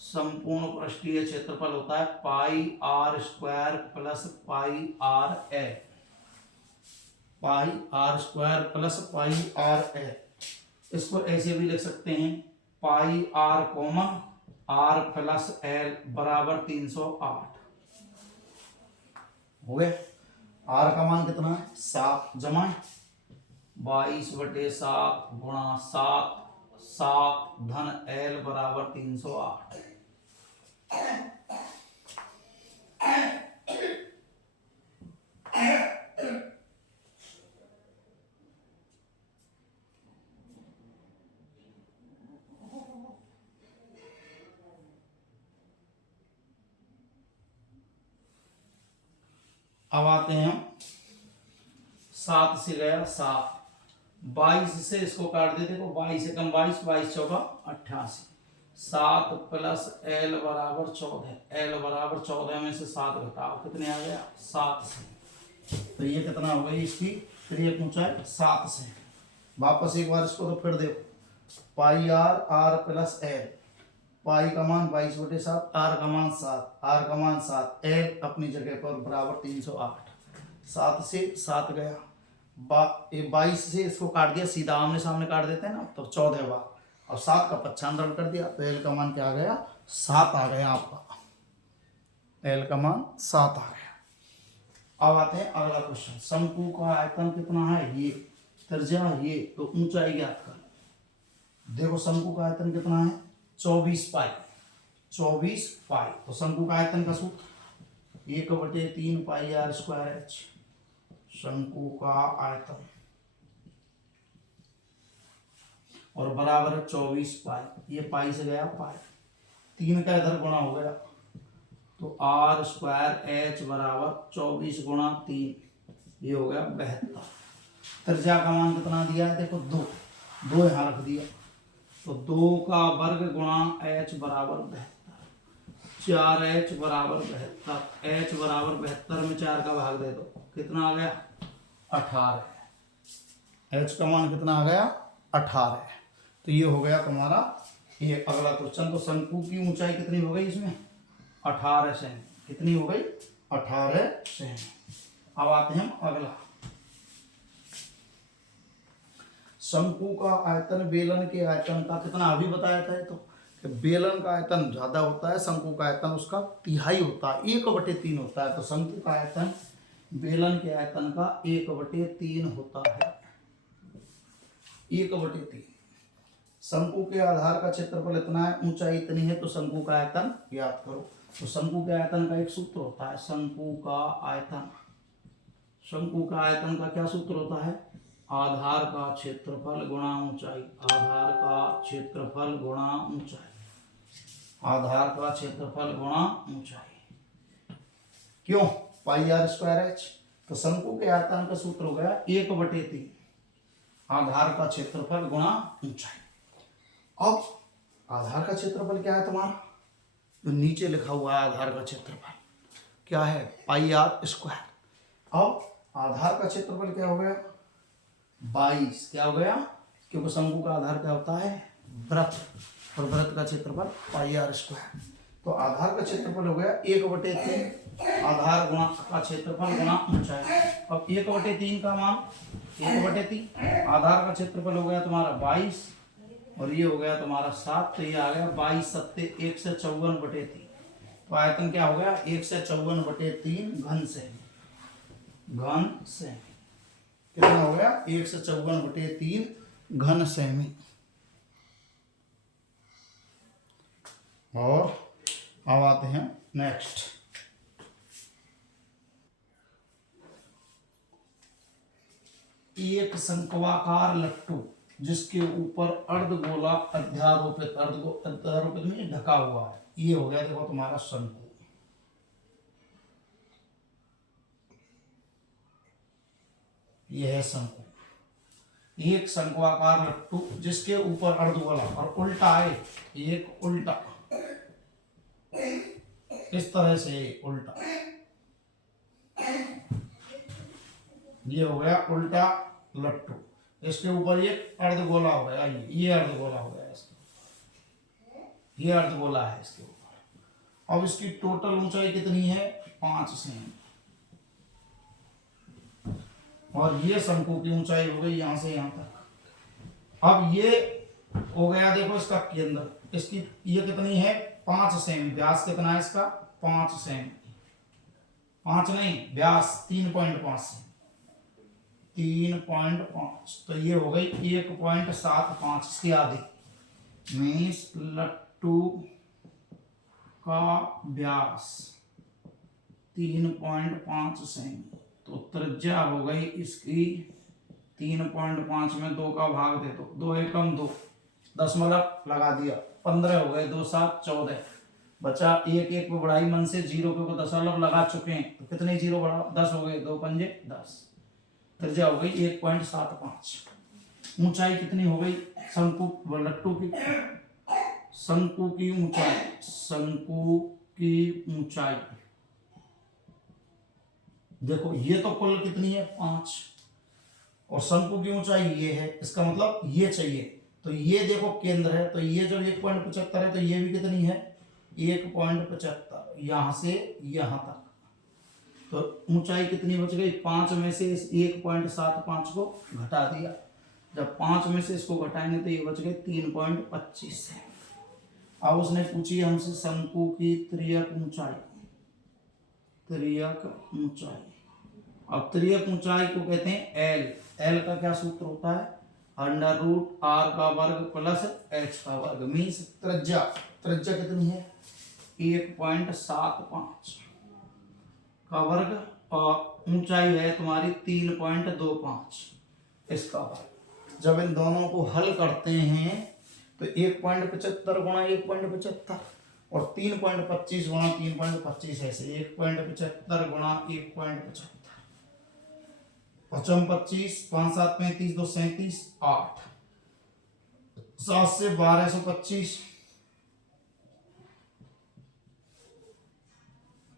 संपूर्ण पृष्ठीय क्षेत्रफल होता है pi r square plus pi r l, pi r square plus pi r l. इसको ऐसे भी लिख सकते हैं, pi r common r plus l बराबर 308 हो गए। आर का मान कितना है 7, जमा 22/7 गुणा 7 धन एल बराबर 308। अब आते हैं हम 7 से गया 7, 22 से इसको काट देते, देखो 22 से कम 22, 22 चौका 88, 7 प्लस एल बराबर 14, एल बराबर 14 में से 7 घटाओ कितने आ गया 7 से, तो ये कितना हो गई इसकी तिर्यक ऊंचाई 7 से। वापस एक बार इसको तो फिर देखो, पाई आर, आर प्लस एल, पाई का मान 22/7, आर का मान 7, आर का मान 7, एल अपनी जगह पर बराबर 308, 7 से 7 गया, 22 से इसको काट दिया, सीधा आमने सामने काट देते हैं ना, तो 14 बार, और 7 का पच्छांतरण कर दिया, तो एल का मान क्या आ गया 7 आ गया आपका, एल का मान 7 आ गया। अब आते हैं अगला क्वेश्चन, शंकु का आयतन कितना है, ये त्रिज्या ये, तो ऊंचाई ज्ञात कर। देखो शंकु का आयतन कितना है 24 पाई, 24 पाई, तो शंकु का आयतन का सूत्र 1/3 पाई आर स्क्वायर एच, शंकु का आयतन, और बराबर है 24 पाई, ये पाई से गया पाई, 3 का इधर गुणा हो गया, तो आर स्क्वायर एच बराबर 24 गुणा 3, ये हो गया 72। त्रिज्या का मान कितना दिया है, देखो 2, 2 यहाँ रख दिया, तो 2 का वर्ग गुणा h बराबर 72, 4h बराबर 72, h बराबर 72 में 4 का भाग दे दो, कितना आ गया 18, h का मान कितना आ गया 18। तो ये हो गया तुम्हारा ये अगला क्वेश्चन। तो शंकु की ऊंचाई कितनी हो गई इसमें 18 सेमी, कितनी हो गई 18 सेमी। अब आते हैं हम अगला, शंकु का आयतन बेलन के आयतन का कितना, अभी बताया था तो कि बेलन का आयतन ज्यादा होता है, शंकु का आयतन उसका तिहाई होता है, 1/3 होता है, तो शंकु का आयतन बेलन के आयतन का 1/3 होता है, 1/3। शंकु के आधार का क्षेत्रफल इतना है, ऊंचाई इतनी है, तो शंकु का आयतन ज्ञात करो। तो शंकु के आयतन का एक सूत्र होता है, शंकु का आयतन, शंकु का आयतन का क्या सूत्र होता है, आधार का क्षेत्रफल गुणा ऊंचाई, आधार का क्षेत्रफल गुणा ऊंचाई, आधार का क्षेत्रफल गुणा ऊंचाई। क्यों पाई आर स्क्वायर एच, तो शंकु के आयतन का सूत्र हो गया 1/3 आधार का क्षेत्रफल गुणा ऊंचाई। अब आधार का क्षेत्रफल क्या है तुम्हारा, तो नीचे लिखा हुआ है आधार का क्षेत्रफल क्या है पाई आर स्क्वायर। अब आधार का क्षेत्रफल क्या हो गया 22, क्या हो गया, क्योंकि शंकु का आधार क्या होता है वृत्त, और वृत्त का क्षेत्रफल पाई आर स्क्वायर। तो आधार का क्षेत्रफल हो गया 1/3 आधार गुणा का क्षेत्रफल गुणा ऊंचाई। अब 1/3 का मान 1/3 आधार का क्षेत्रफल हो गया तुम्हारा 22 और ये हो गया तुम्हारा 7, तो ये आ गया 22 सत्ते 154/3। तो आयतन क्या हो गया 154/3 घन सेमी। घन सेमी कितना हो गया 154/3 घन सेमी। और अब आते हैं नेक्स्ट। एक शंक्वाकार लट्टू जिसके ऊपर अर्धगोला अध्यारोपित में ढका हुआ है, ये हो गया देखो तुम्हारा शंकु। यह है शंकु। एक शंक्वाकार लट्टू जिसके ऊपर अर्धगोला और उल्टा है, एक उल्टा इस तरह से उल्टा, ये हो गया उल्टा लट्टू। इसके ऊपर एक अर्धगोला हो गया, ये अर्धगोला हो गया इसका, ये अर्धगोला है इसके ऊपर। अब इसकी टोटल ऊंचाई कितनी है 5 सेमी। और ये शंकु की ऊंचाई हो गई यहां से यहां तक। अब ये हो गया देखो इसका केंद्र, इसकी ये कितनी है 5 सेमी। व्यास कितना है इसका 5 सेमी, 5 नहीं व्यास 3.5 सेमी, 3.5। तो ये हो गई 1.75 इसकी आधी। मीन्स लट्टू का व्यास 3.5 सेमी। तो त्रिज्या हो गई इसकी 3.5 में 2 का भाग दे दो, 2 एकम 2, दशमलव लगा दिया, 15 हो गए, 2 7 14 बचा। एक एक पे बढ़ाई मन से, 0 के ऊपर दशमलव लगा चुके हैं, तो कितने 0 बढ़ा 10 हो गए, 2 पंजे 10। त्रिज्या हो गई 1.75। ऊंचाई कितनी हो गई शंकु लट्टू की, शंकु की ऊंचाई, शंकु की ऊंचाई देखो ये तो कुल कितनी है 5 और शंकु की ऊंचाई ये है, इसका मतलब ये चाहिए। तो ये देखो केंद्र है, तो ये जो 1.75 है, तो ये भी कितनी है 1.75 यहां से यहां तक। तो ऊंचाई कितनी बच गई 5 में से इस 1.75 को घटा दिया। जब 5 में से इसको घटाएंगे तो ये बच गए 3.25 से। अब उसने पूछी हमसे शंकु की त्रियक ऊंचाई, त्रियक ऊंचाई। अब त्रियक ऊंचाई को कहते हैं एल। एल का क्या सूत्र होता है √r का वर्ग प्लस h का वर्ग। मीन्स त्रिज्या, त्रिज्या कितनी है 1.75 का वर्ग और ऊंचाई है तुम्हारी 3.25 इसका वर्ग। जब इन दोनों को हल करते हैं तो 1.75 गुणा 1.75 और 3.25 गुणा 3.25 ऐसे 1.75 गुणा 1.75, 5 25, 5 7 35, 2 37, 8, 7 से 1225,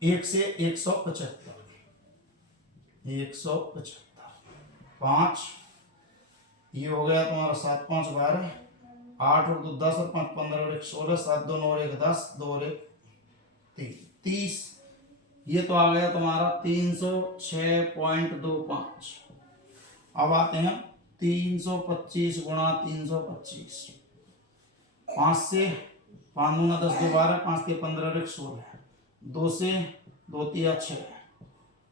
1 से 175, 175, 5 ये हो गया तुम्हारा 7 5 12, 8 और 2 10 और 5 15 और 1 16, 7 2 9 और 1 10, 2 और 1 3 30। ये तो आ गया तुम्हारा 306.25। अब आते हैं 325 गुणा 325, 5 से 5 दूना 10 2 12, 5 के 15 और 1 16, 2 से 2 3 6।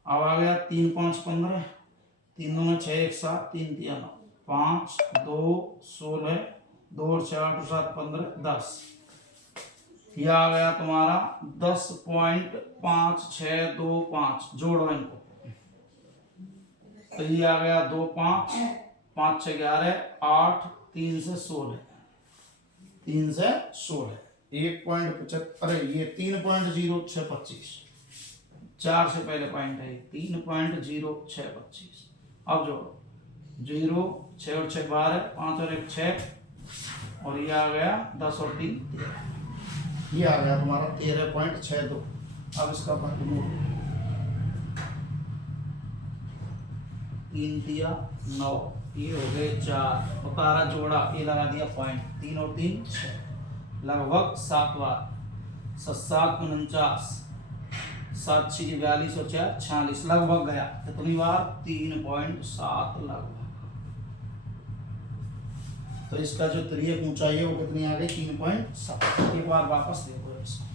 अब आ गया 3 5 15, 3 दूना 6 1 7, 3 3 9, 5 2 16, 2 और 6 8 और 7 15 10। यह आ गया तुम्हारा 10.5625। जोड़ो इनको, तो ये आ गया 2 5 5 6 11 8 3 से 16, 3 से 16 1.75, अरे ये 3.0625, 4 से पहले पॉइंट है 3.0625। अब जोड़ो 0 6 और 6 12, 5 और 1 6 और ये आ गया 10 और 3 13। ये आ गया तुम्हारा 13.62। अब इसका वर्गमूल 3 दिया 9, ये हो गए 4, उतारा जोड़ा ये लगा दिया पॉइंट, 3 और 3 6, लगभग 7 बार। 7 49, 7 6 42 और 4 46, लगभग गया कितनी बार? 3.7 लगभग। तो इसका जो तिर्यक ऊंचाई है वो कितनी आ गई? 3.7। एक बार वापस देखो इसको।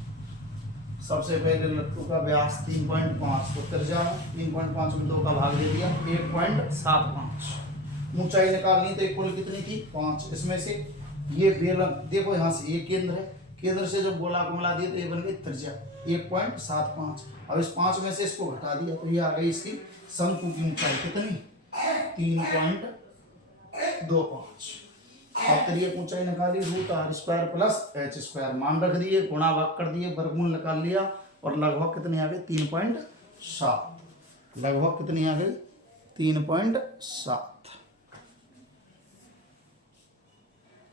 सबसे पहले लट्टू का व्यास 3.5, तो त्रिज्या 3.5 में 2 का भाग दे दिया, 1.75। ऊंचाई निकालनी तो कुल कितनी थी? 5। इसमें से ये बेलन देखो, यहाँ से ये केंद्र है, केंद्र से जब गोला को मिला दिया तो ये बन गई त्रिज्या 1.75। अब इस 5 में से इसको घटा दिया तो ये आ गई इसकी शंकु की ऊंचाई कितनी? 3.25। अब तिर्यक ऊंचाई निकाली, √r² प्लस h², मान रख दिए, गुणा भाग कर दिए, वर्गमूल निकाल लिया, और लगभग कितनी आ गई? 3.7। लगभग कितनी आ गई? 3.7।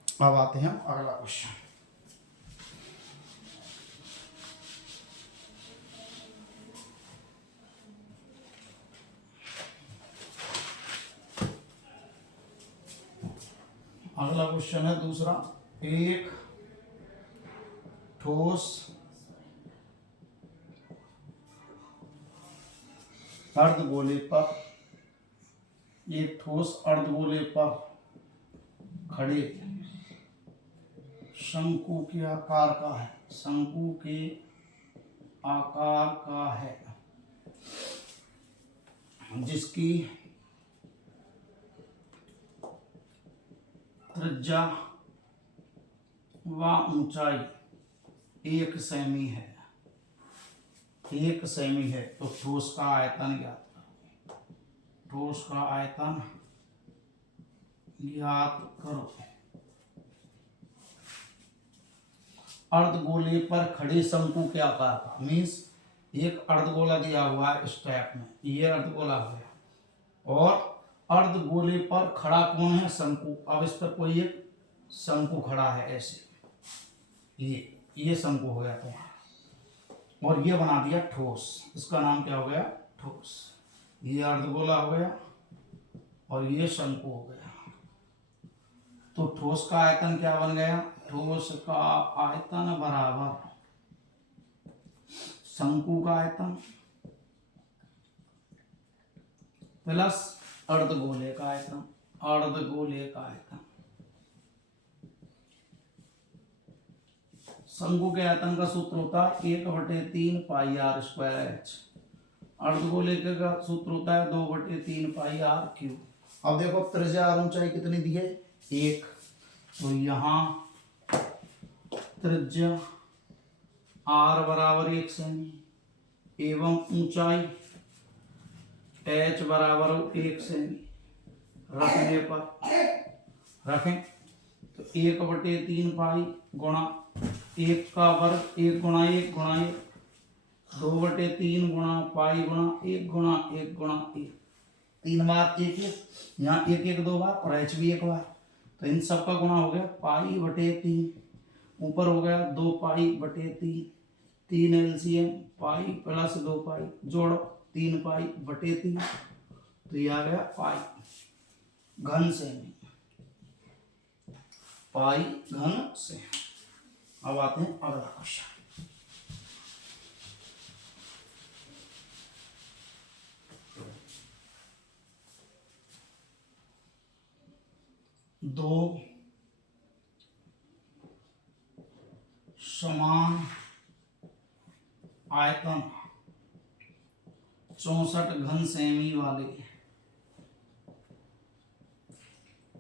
अब आते हैं अगला क्वेश्चन। अगला क्वेश्चन है दूसरा। एक ठोस अर्धगोले पर, एक ठोस अर्धगोले पर खड़े शंकु के आकार का है, शंकु के आकार का है, जिसकी त्रिज्या व ऊंचाई 1 सेमी है, 1 सेमी है। तो ठोस का आयतन ज्ञात करो। ठोस का आयतन ज्ञात करो। अर्धगोले पर खड़े शंकु के आकार का, मीन्स एक अर्धगोला दिया हुआ है इस टाइप में, ये अर्धगोला हो गया, और अर्धगोले पर खड़ा कौन है? शंकु। अब इस पर कोई एक शंकु खड़ा है ऐसे, ये शंकु हो गया तुम्हारा, और ये बना दिया ठोस। इसका नाम क्या हो गया? ठोस। ये अर्धगोला हो गया और ये शंकु हो गया। तो ठोस का आयतन क्या बन गया? ठोस का आयतन बराबर शंकु का आयतन प्लस अर्धगोले का आयतन। अर्धगोले का आयतन, शंकु के आयतन का सूत्र होता है 1/3 पाई r स्क्वायर h। अर्धगोले का सूत्र होता है 2/3 पाई r क्यूब। अब देखो त्रिज्या और ऊंचाई कितनी दी है? 1। तो यहाँ त्रिज्या r बराबर 1 सेमी एवं ऊंचाई h बराबर 1 सेमी रखने पर रखें तो 1/3 पाई गुणा 1 का वर्ग 1 गुणा 1 गुणा 1, 2/3 गुणा पाई गुणा 1 गुणा 1 गुणा 1, 3 बार 1 1, यहाँ 1 1 2 बार और h भी 1 बार। तो इन सब का गुणा हो गया π/3, ऊपर हो गया 2π/3, 3 LCM पाई प्लस 2 पाई जोड़ो 3π/3, तो ये आ गया पाई घन सेमी, पाई घन से। अब आते हैं अगला क्वेश्चन। दो समान आयतन 64 घन सेमी वाले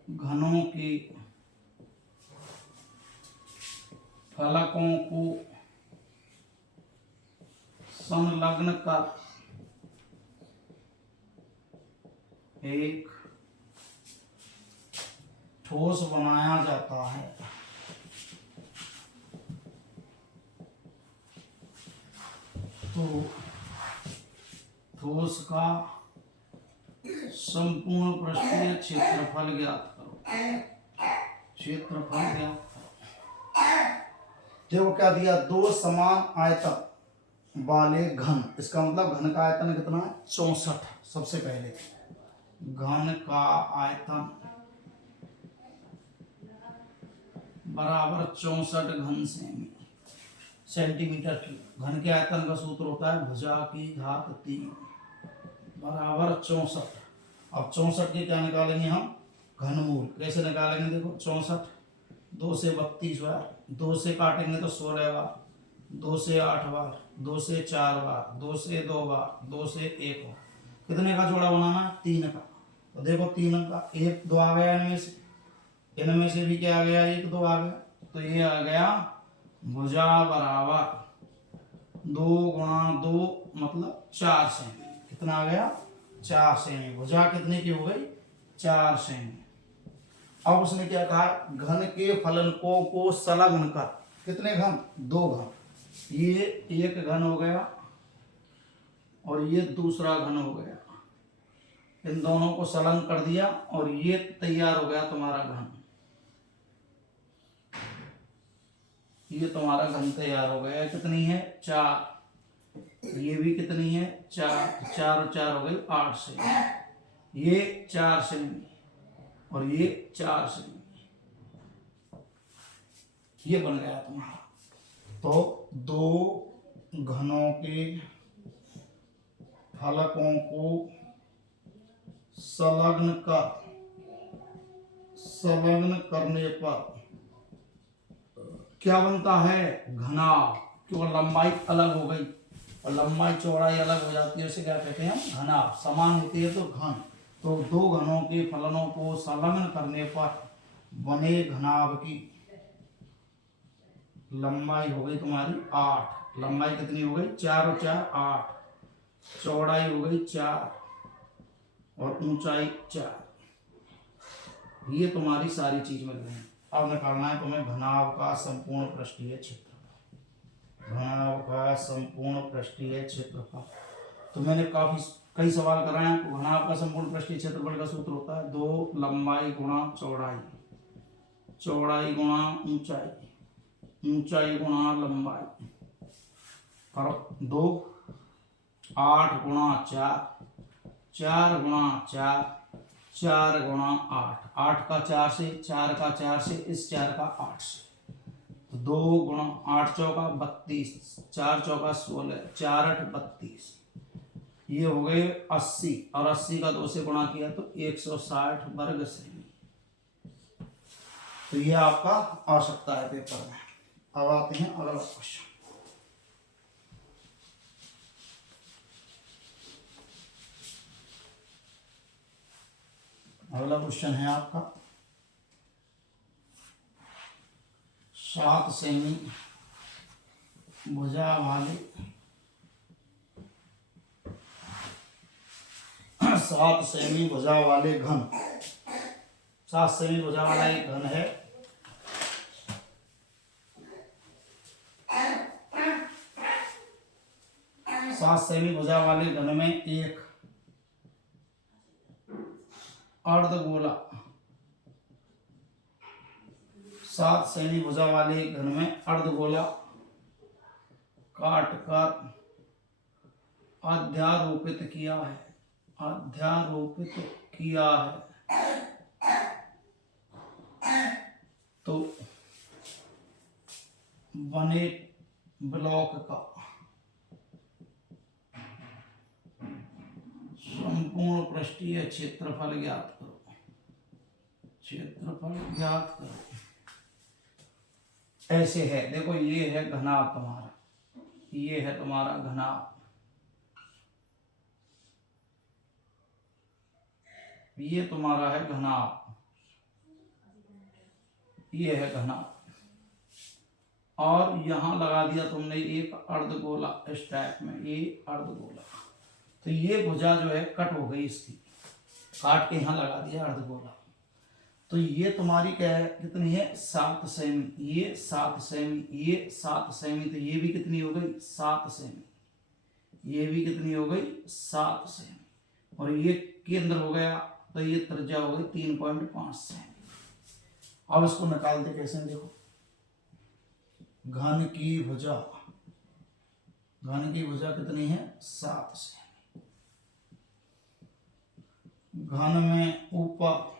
घनों के फलकों को संलग्न कर एक ठोस बनाया जाता है। तो ठोस का संपूर्ण पृष्ठीय क्षेत्रफल ज्ञात करो। क्षेत्रफल ज्ञात करो। देखो क्या दिया? दो समान आयतन वाले घन, इसका मतलब घन का आयतन कितना है? 64। सबसे पहले घन का आयतन बराबर 64 घन सेमी सेंटीमीटर क्यूब। घन के आयतन का सूत्र होता है भुजा की घात 3 बराबर 64। अब 64 के क्या निकालेंगे हम, घनमूल। कैसे निकालेंगे, देखो 64 2 से 32 बार, 2 से काटेंगे तो 16 बार, 2 से 8 बार, 2 से 4 बार, 2 से 2 बार, 2 से 1 बार। कितने का जोड़ा बनाना है, 3 का। तो देखो 3 का 1 2 आ गया, इनमें से भी क्या आ गया, 1 2 आ गया। तो ये आ गया भुजा बराबर 2 गुणा 2 मतलब 4 सेमी। कितना आ गया, 4 सेमी। भुजा कितने की हो गई, 4 सेमी। अब उसने क्या कहा, घन के फलनको को संलग्न कर। कितने घन, 2 घन। ये एक घन हो गया और ये दूसरा घन हो गया। इन दोनों को संलग्न कर दिया और ये तैयार हो गया तुम्हारा घन। ये तुम्हारा घन तैयार हो गया। कितनी है, 4। ये भी कितनी है, 4। 4 और 4 हो गई 8 सेमी। ये 4 सेमी और ये 4 सेमी। ये बन गया तुम्हारा। तो 2 घनों के फलकों को संलग्न करने पर क्या बनता है, घनाभ। क्यों, लंबाई अलग हो गई और लंबाई चौड़ाई अलग हो जाती है, उसे क्या कहते हैं, घनाभ। समान होती है तो घन। तो 2 घनों के फलनों को संलग्न करने पर बने घनाभ की लंबाई हो गई तुम्हारी 8। लंबाई कितनी हो गई, 4 और 4 8। चौड़ाई हो गई 4 और ऊंचाई 4। ये तुम्हारी सारी चीज मिल गई। अब निकालना है तुम्हें घनाभ का संपूर्ण पृष्ठीय क्षेत्रफल। घनाभ का संपूर्ण पृष्ठीय क्षेत्रफल। तो मैंने कई सवाल कराए हैं। घनाभ का संपूर्ण पृष्ठीय क्षेत्रफल का सूत्र होता है 2 लंबाई गुणा चौड़ाई, चौड़ाई गुणा ऊंचाई, ऊंचाई गुणा लंबाई। करो 2 8 गुणा 4, 4 गुणा 4, 4 गुणा 8। 8 का 4 से, 4 का 4 से, इस 4 का 8 से। तो 2 गुणा 8 चौका 32, 4 चौका 16, 4 8 32। ये हो गए 80 और 80 का 2 से गुणा किया तो 160 वर्ग सेमी। तो ये आपका आ सकता है पेपर में। अब आते हैं अगला क्वेश्चन। अगला क्वेश्चन है आपका 7 सेमी भुजा वाले 7 सेमी भुजा वाले घन। 7 सेमी भुजा वाला एक घन है। सात सेमी भुजा वाले घन में एक अर्धगोला, 7 सेमी भुजा वाले घन में अर्धगोला काटकर अध्यारोपित किया है, अध्यारोपित किया है। तो बने ब्लॉक का संपूर्ण पृष्ठीय क्षेत्रफल ज्ञात करो। क्षेत्रफल ज्ञात करो। ऐसे है, देखो ये है घनाभ तुम्हारा, ये है तुम्हारा घनाभ, ये तुम्हारा है घनाभ, ये है घनाभ। और यहां लगा दिया तुमने एक अर्धगोला इस टाइप में, ये अर्धगोला। तो ये भुजा जो है कट हो गई, इसकी काट के यहां लगा दिया अर्धगोला। तो ये तुम्हारी क्या है, कितनी है, 7 सेमी। ये 7 सेमी, ये 7 सेमी। तो ये भी कितनी हो गई, 7 सेमी। ये भी कितनी हो गई, 7 सेमी। और ये केंद्र हो गया, तो ये त्रिज्या हो गई 3.5 सेमी। अब इसको निकालते कैसे, देखो घन की भुजा, घन की भुजा कितनी है, 7 सेमी। घन में ऊपर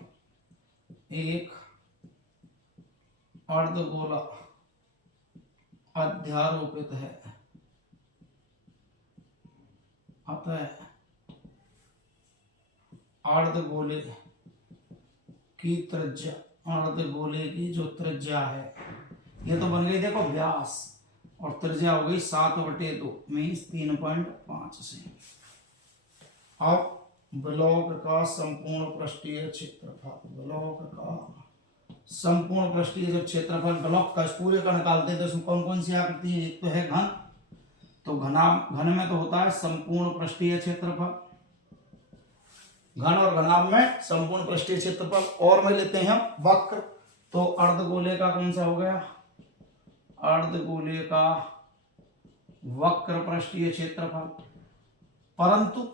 1 अर्धगोला अध्यारोपित है, अतः अर्धगोले की त्रिज्या, अर्धगोले की जो त्रिज्या है, ये तो बन गई देखो व्यास, और त्रिज्या हो गई 7/2 मीन्स 3.5 सेमी। अब ब्लॉक का संपूर्ण पृष्ठीय क्षेत्रफल, ब्लॉक का संपूर्ण पृष्ठीय जो क्षेत्रफल ब्लॉक का पूरे का निकालते हैं तो इसमें कौन कौन सी आकृति है? एक तो है घन, तो घन में तो होता है संपूर्ण पृष्ठीय क्षेत्रफल, घन और घनाभ में संपूर्ण पृष्ठीय क्षेत्रफल। और में लेते हैं हम वक्र, तो अर्धगोले का कौन सा हो गया? अर्धगोले का वक्र पृष्ठीय क्षेत्रफल, परंतु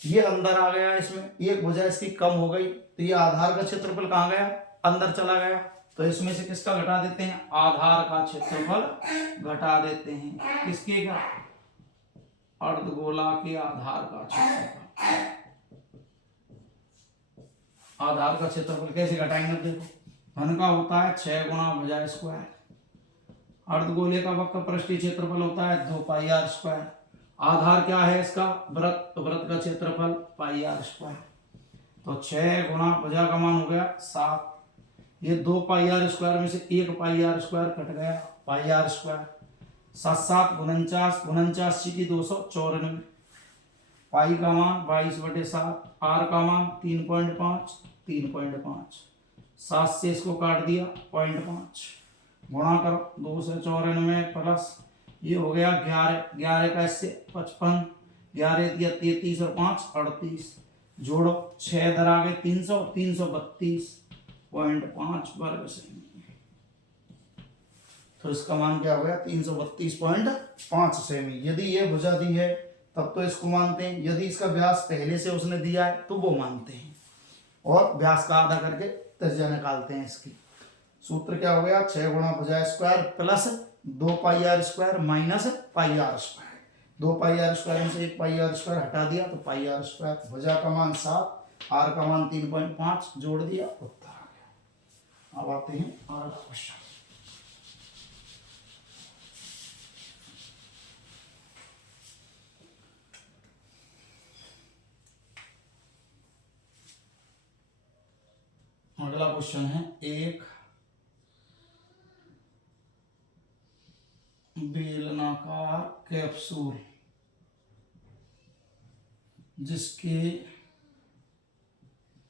ये अंदर आ गया, इसमें एक भुजा इसकी कम हो गई, तो ये आधार का क्षेत्रफल कहाँ गया? अंदर चला गया, तो इसमें से किसका घटा देते हैं? आधार का क्षेत्रफल घटा देते हैं। किसके का? अर्धगोला के आधार का क्षेत्रफल। आधार का क्षेत्रफल कैसे घटाएंगे? देखो घन का होता है 6 गुणा भुजा स्क्वायर, अर्धगोले का वक्र पृष्ठीय क्षेत्रफल होता है 2 पाई आर स्क्वायर, आधार क्या है इसका? वृत्त, तो वृत्त का क्षेत्रफल पाई आर स्क्वायर, तो 6 गुणा भुजा का मान हो गया 7, ये 2 पाई आर स्क्वायर में से 1 पाई आर स्क्वायर कट गया, पाई आर स्क्वायर, 7 49 49 की 294, पाई का मान 22/7, आर का मान 3.5 3.5, 7 से इसको काट दिया 0.5, गुणा करो 2 से 94 प्लस ये हो गया 11, 11 का इससे 55, 11 दिया 33 और 5 38, जोड़ो 6 इधर आ गए 300, 332.5 वर्ग सेमी, तो इसका मान क्या हो गया? 332.5 सेमी। यदि ये भुजा दी है तब तो इसको मानते हैं, यदि इसका व्यास पहले से उसने दिया है तो वो मानते हैं, और व्यास का आधा करके त्रिज्या निकालते हैं। इसकी सूत्र क्या हो गया? 6 गुणा भुजा square plus 2 pi r square minus pi r square, 2 pi r square में से 1 पाई आर स्क्वायर हटा दिया तो पाई आर स्क्वायर, भुजा का मान 7, आर का मान 3.5, जोड़ दिया, उत्तर आ गया। अब आते हैं अगला क्वेश्चन। अगला क्वेश्चन है, एक बेलनाकार कैप्सूल जिसके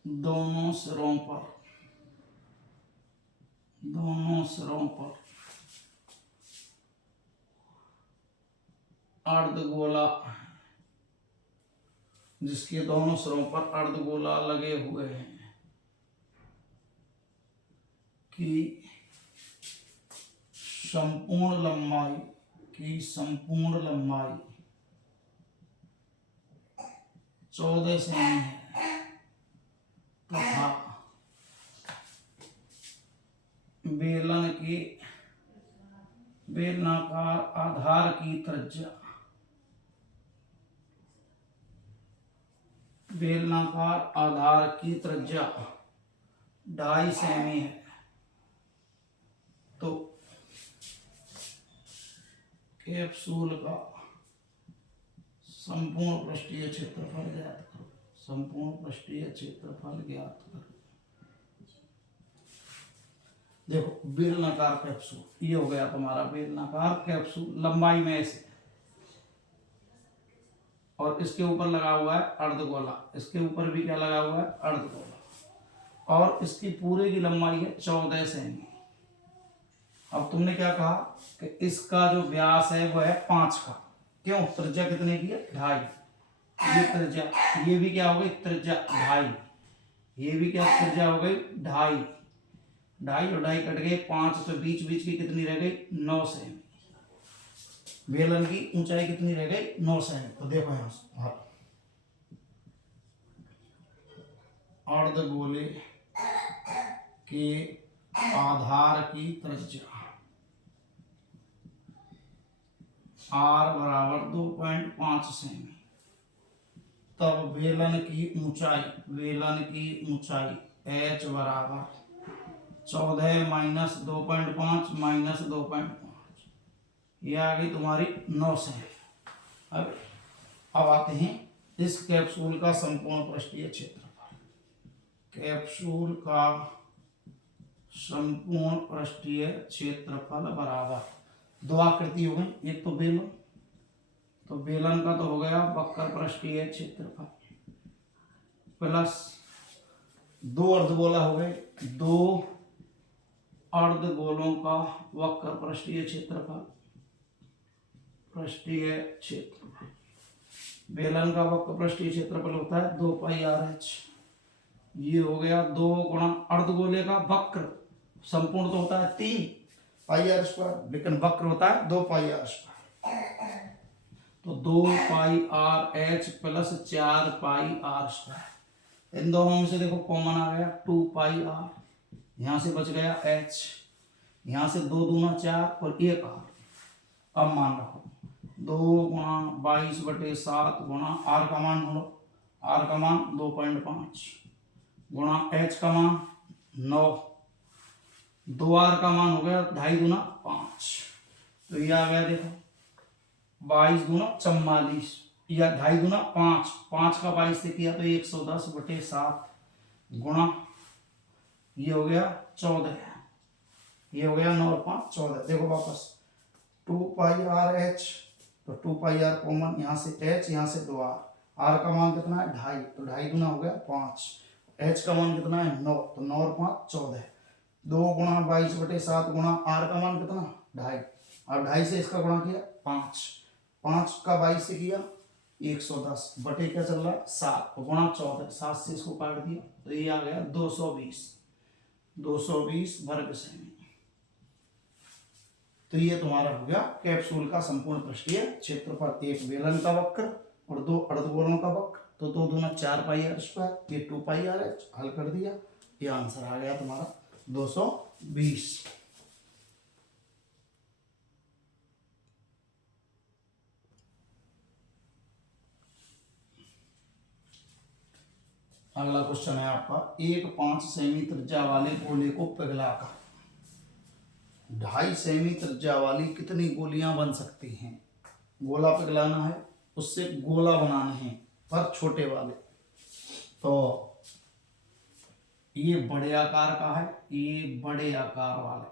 दोनों सिरों पर अर्धगोला, जिसके दोनों सिरों पर अर्धगोला लगे हुए हैं, की संपूर्ण लंबाई 14 सेमी है तथा बेलनाकार आधार की त्रिज्या, बेलनाकार आधार की त्रिज्या 2.5 सेमी है, तो कैप्सूल का संपूर्ण पृष्ठीय क्षेत्रफल ज्ञात करो, संपूर्ण पृष्ठीय क्षेत्रफल ज्ञात करो। देखो बेलनाकार कैप्सूल, ये हो गया तुम्हारा बेलनाकार कैप्सूल लंबाई में से, और इसके ऊपर लगा हुआ है अर्धगोला, इसके ऊपर भी क्या लगा हुआ है? अर्धगोला, और इसकी पूरे की लंबाई है 14 सेमी। अब तुमने क्या कहा कि इसका जो व्यास है वो है 5 का, क्यों? त्रिज्या कितने की है? 2.5, ये त्रिज्या, ये भी क्या हो गई? त्रिज्या 2.5, ये भी क्या त्रिज्या हो गई? 2.5, 2.5 और 2.5 कट गए 5, तो बीच बीच की कितनी रह गई? 9 सेमी। बेलन की ऊंचाई कितनी रह गई? 9 सेमी। तो देखो यहाँ अर्धगोले के आधार की त्रिज्या R बराबर 2.5 सेमी, तब बेलन की ऊंचाई H बराबर 14 माइनस 2.5 माइनस 2.5, ये आ गई तुम्हारी 9 सेमी। अब आते हैं इस कैप्सूल का संपूर्ण पृष्ठीय क्षेत्रफल। कैप्सूल का संपूर्ण पृष्ठीय क्षेत्रफल बराबर दो आकृति हो गई, एक तो बेलन, तो बेलन का तो हो गया वक्र पृष्ठीय क्षेत्रफल प्लस दो अर्धगोला हो गए, दो अर्धगोलों का वक्र पृष्ठीय क्षेत्रफल, पृष्ठीय क्षेत्रफल। बेलन का वक्र पृष्ठीय क्षेत्रफल होता है 2 पाई आर एच। ये हो गया 2 गुणा अर्धगोले का वक्र, संपूर्ण तो होता है 3 पाई आर स्क्वायर, लेकिन वक्र होता है 2 पाई आर स्क्वायर, तो 2 pi r h plus 4 pi r square. इन दोनों में से देखो कॉमन आ गया 2 पाई आर, यहां से बच गया एच, यहां से 2 दूना 4 और 1 आर। अब मान रखो 2 गुणा 22/7 गुणा आर का मान ढूंढो, आर का मान 2.5 गुणा एच का मान 9, 2 आर का मान हो गया 2.5 दूना 5, तो ये आ गया देखो 22 दूना 44 या 2.5 दूना 5, 5 का 22 से किया तो 110/7 गुणा ये हो गया 14, ये हो गया 9 और 5 14। देखो वापस 2 पाई आर एच, तो 2 पाई आर कॉमन, यहाँ से एच यहाँ से 2 आर का मान कितना है 2.5, तो 2.5 गुना हो गया 5, एच का मान कितना है 9, तो 9 और 5 14, 2 गुणा 22/7 गुणा आर का मान कितना 2.5, अब 2.5 से इसका गुणा किया 5, 5 का 22 से किया 110 बटे क्या चल रहा है 7 गुणा 14, 7 से इसको काट दिया तो ये आ गया 220 वर्ग सेमी। तो ये तुम्हारा हो गया कैप्सूल का संपूर्ण पृष्ठीय क्षेत्रफल, एक बेलन का वक्र और 2 अर्धगोलों का वक्र, तो 2 दूना 4 पाई आर स्क्वायर, ये 2 पाई आर एच, हल कर दिया, ये आंसर आ गया तुम्हारा 220। अगला क्वेश्चन है आपका, एक 5 सेमी त्रिज्या वाले गोले को पिघलाकर 2.5 सेमी त्रिज्या वाली कितनी गोलियां बन सकती हैं। गोला पिघलाना है, उससे गोला बनाने हैं पर छोटे वाले, तो ये बड़े आकार का है, ये बड़े आकार वाला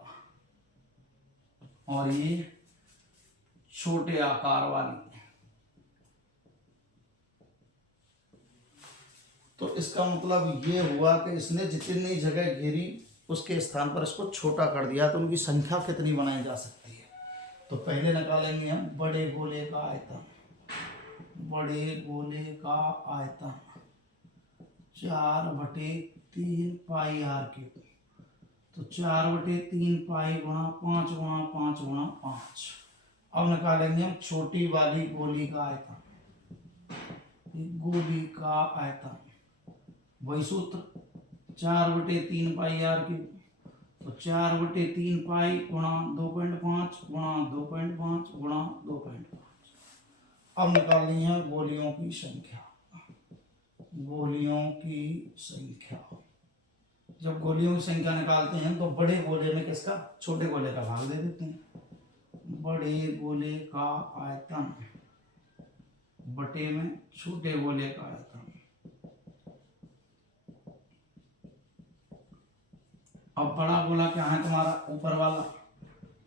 और ये छोटे आकार वाली, तो इसका मतलब ये हुआ कि इसने जितनी जगह घेरी उसके स्थान पर इसको छोटा कर दिया, तो उनकी संख्या कितनी बनाई जा सकती है। तो पहले निकालेंगे हम बड़े गोले का आयतन, बड़े गोले का आयतन 4/3 पाई आर क्यूब, तो 4/3 पाई गुणा 5 गुणा 5 गुणा 5। अब निकालेंगे हम छोटी वाली गोली का आयतन, गोली का आयतन वही सूत्र 4/3 पाई आर क्यूब, तो 4/3 पाई गुणा 2.5 गुणा 2.5 गुणा 2.5। अब निकालनी है गोलियों की संख्या, गोलियों की संख्या। जब गोलियों की संख्या निकालते हैं तो बड़े गोले में किसका छोटे गोले का भाग दे देते हैं, बड़े गोले का आयतन बटे में छोटे गोले का आयतन। अब बड़ा गोला क्या है तुम्हारा ऊपर वाला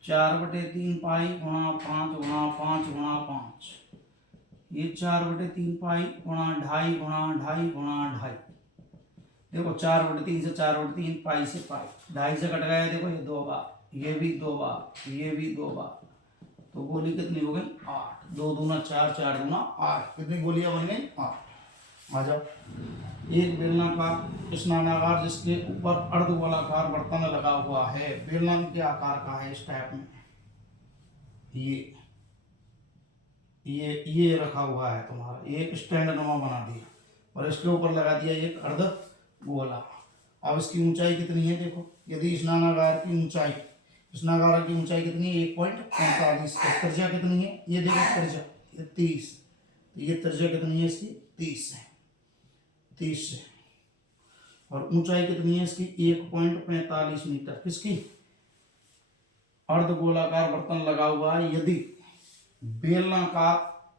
4/3 पाई गुणा 5 गुणा 5 गुणा 5, ये 4/3 पाई गुणा 2.5 गुणा 2.5 गुणा 2.5। देखो 4/3 से 4/3 पाई से पाई 2.5 से कट गया, देखो ये 2 बार, ये भी 2 बार, ये भी 2 बार, तो गोली कितनी हो गई 8, 2 दूना 4 4 दूना 8, कितनी गोलियां बन गई 8। आ जाओ, एक बेलनाकार स्नानागार जिसके ऊपर अर्धगोलाकार बर्तन लगा हुआ है, बेलन के आकार का है इस टाइप में, ये रखा हुआ है तुम्हारा, ये स्टैंड नुमा बना दिया और इसके ऊपर लगा दिया एक अर्धगोला। अब इसकी ऊंचाई कितनी है देखो, यदि स्नानागार की ऊंचाई, स्नानागार की ऊंचाई कितनी है 1.45, त्रिज्या कितनी है ये देखो, त्रिज्या 30, तो ये त्रिज्या कितनी है इसकी 30 है, 30 से और ऊंचाई कितनी है इसकी 1.45 मीटर। किसकी? अर्धगोलाकार बर्तन लगा हुआ है,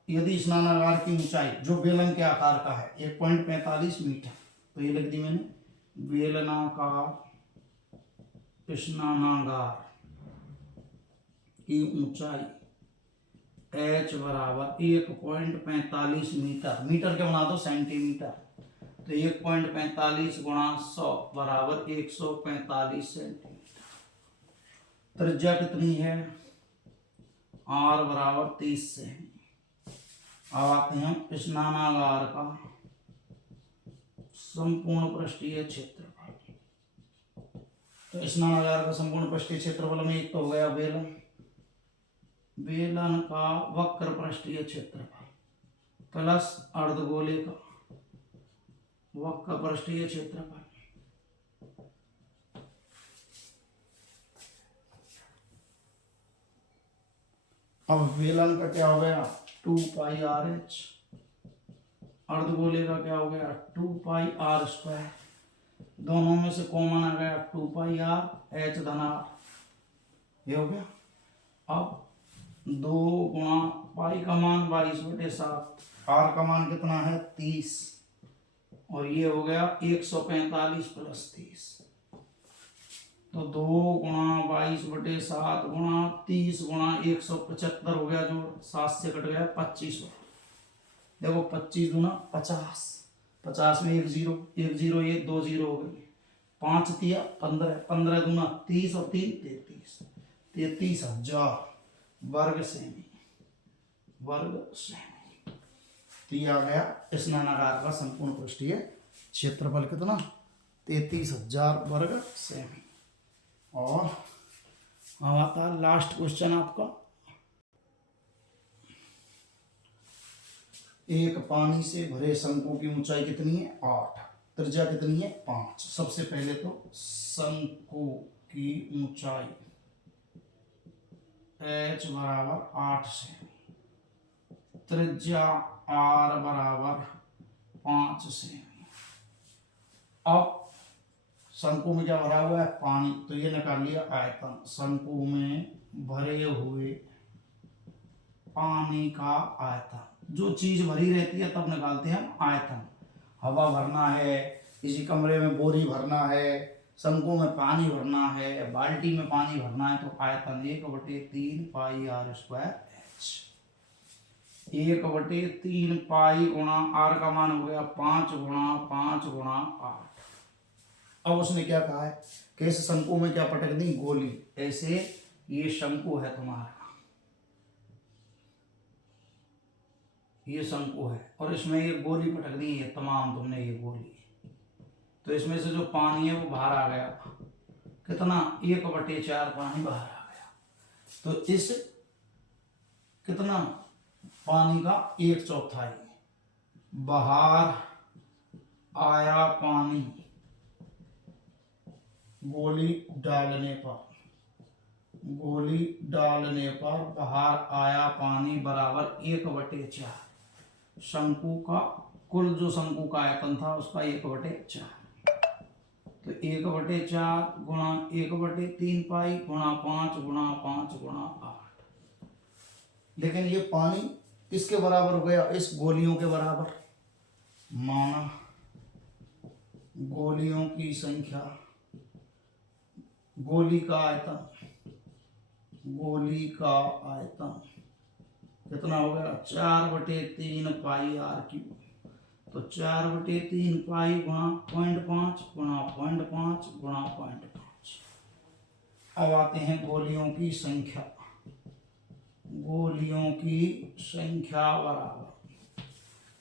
यदि स्नानागार की ऊंचाई जो बेलन के आकार का है 1.45 मीटर, तो ये लिख दी मैंने, बेलनाकार स्नानागार की ऊंचाई h बराबर 1.45 मीटर, मीटर के बना दो सेंटीमीटर, तो 1.45 गुणा 100 बराबर 145 सेंटीमीटर। त्रिज्या कितनी है? r बराबर 30 सेमी। अब आते हैं स्नानागार का संपूर्ण पृष्ठीय क्षेत्रफल। तो स्नानागार का संपूर्ण पृष्ठीय क्षेत्रफल में एक तो हो गया बेलन का वक्र पृष्ठीय क्षेत्रफल प्लस अर्धगोले का वक्र पृष्ठीय क्षेत्रफल। अब बेलन का क्या हो गया 2 पाई आर एच, अर्धगोले का क्या हो गया 2 पाई आर स्क्वायर, दोनों में से कॉमन आ गया 2 पाई आर एच धन आर, ये हो गया। अब 2 गुणा पाई का मान 22/7, आर का मान कितना है 30, और ये हो गया 145 प्लस 30, तो 2 गुणा 22/7 गुणा 30 गुणा 175 हो गया, जो 7 से कट गया 25। देखो 25 गुना 50, 50 में 1 0, 1 0 ये 2 0 हो गई, 5 तिया 15, 15 गुना 30 और 3 33, 33,000 वर्ग सेमी। तो ये आ गया स्नानागार का संपूर्ण पृष्ठीय क्षेत्रफल कितना 33,000 वर्ग सेमी। और अब आता है लास्ट क्वेश्चन आपका, एक पानी से भरे शंकु की ऊंचाई कितनी है 8, त्रिज्या कितनी है 5। सबसे पहले तो शंकु की ऊंचाई h बराबर 8 सेमी, त्रिज्या r बराबर 5 सेमी। अब शंकु में क्या भरा हुआ है पानी, तो ये निकाल लिया आयतन, शंकु में भरे हुए पानी का आयतन, जो चीज भरी रहती है तब निकालते हैं हम आयतन। हवा भरना है, किसी कमरे में बोरी भरना है, शंकु में पानी भरना है, बाल्टी में पानी भरना है, तो आयतन 1/3 पाई आर स्क्वायर एच, 1/3 पाई गुणा आर का मान हो गया 5 गुणा 5 गुणा 8। अब उसने क्या कहा है कि इस शंकु में क्या पटक दी गोली, ऐसे ये शंकु है तुम्हारा, ये शंकु है और इसमें ये गोली पटक दी है तमाम तुमने ये गोली, तो इसमें से जो पानी है वो बाहर आ गया, कितना 1/4 पानी बाहर आ गया, तो इस कितना पानी का 1/4 बाहर आया पानी गोली डालने पर बाहर आया पानी बराबर 1/4 शंकु का कुल, जो शंकु का आयतन था उसका 1/4, तो 1/4 गुणा 1/3 पाई गुणा 5 गुणा 5 गुणा 8। लेकिन ये पानी किसके बराबर हो गया, इस गोलियों के बराबर, माना गोलियों की संख्या, गोली का आयतन कितना हो गया 4/3 पाई आर क्यूब, तो 4/3 पाई गुणा 0.5 गुणा 0.5 गुणा 0.5। अब आते हैं गोलियों की संख्या बराबर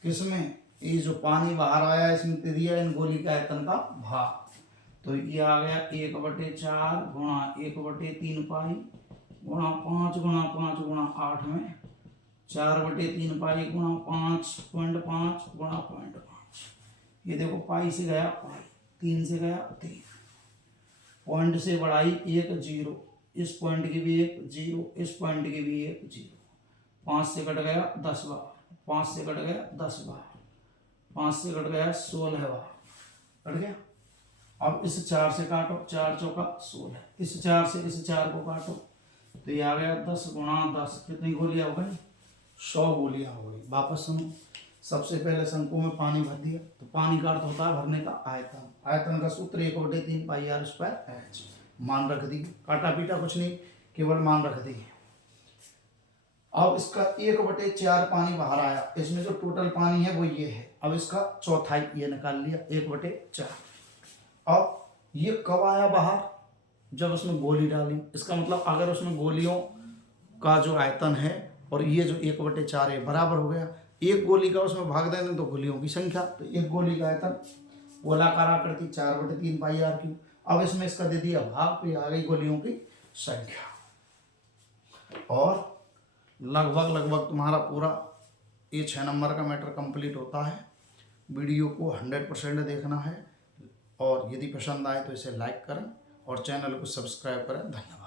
किसमें, ये जो पानी बाहर आया इसमें दिया इन गोली के आयतन का भाग, तो ये आ गया 1/4 गुणा 1/3 पाई गुणा 5 गुणा 5 गुणा 8 में 4/3 पाई गुणा 5.5 गुणा 0.5। ये देखो पाई से गया पाई, 3 से गया 3, पॉइंट से बढ़ाई 1 0, इस पॉइंट की भी 1 0, इस पॉइंट की भी 1 0, 5 से कट गया 10 बार, 5 से कट गया 10 बार, 5 से कट गया 16 बार, कट गया। अब इस 4 से काटो, 4 चौका 16, इस 4 से इस 4 को काटो तो ये आ गया 10 गुणा 10, कितनी गोलियां हो गई? 100 गोलियां हो गई। वापस सुनो, सबसे पहले शंकु में पानी भर दिया, तो पानी का अर्थ होता है भरने का आयतन। आयतन का सूत्र 1/3 पाई आर स्क्वायर एच। मान रख दी, काटा पीटा कुछ नहीं, केवल मान रख दी। अब इसका 1/4 पानी बाहर आया, इसमें जो टोटल पानी है वो ये है। अब इसका चौथाई ये निकाल लिया, 1/4। अब ये कब आया बाहर? जब उसमें गोली डाली। इसका मतलब अगर उसमें गोलियों का जो आयतन है और ये जो 1/4 है बराबर हो गया, एक गोली का उसमें भाग देंगे तो गोलियों की संख्या, तो एक गोली का आयतन गोलाकार आकृति 4/3 पाई आर क्यूब। अब इसमें इसका दे दिया भाग, तो आ गई गोलियों की संख्या। और लगभग तुम्हारा पूरा ये 6 नंबर का मैटर कंप्लीट होता है। वीडियो को 100% देखना है और यदि पसंद आए तो इसे लाइक करें और चैनल को सब्सक्राइब करें। धन्यवाद।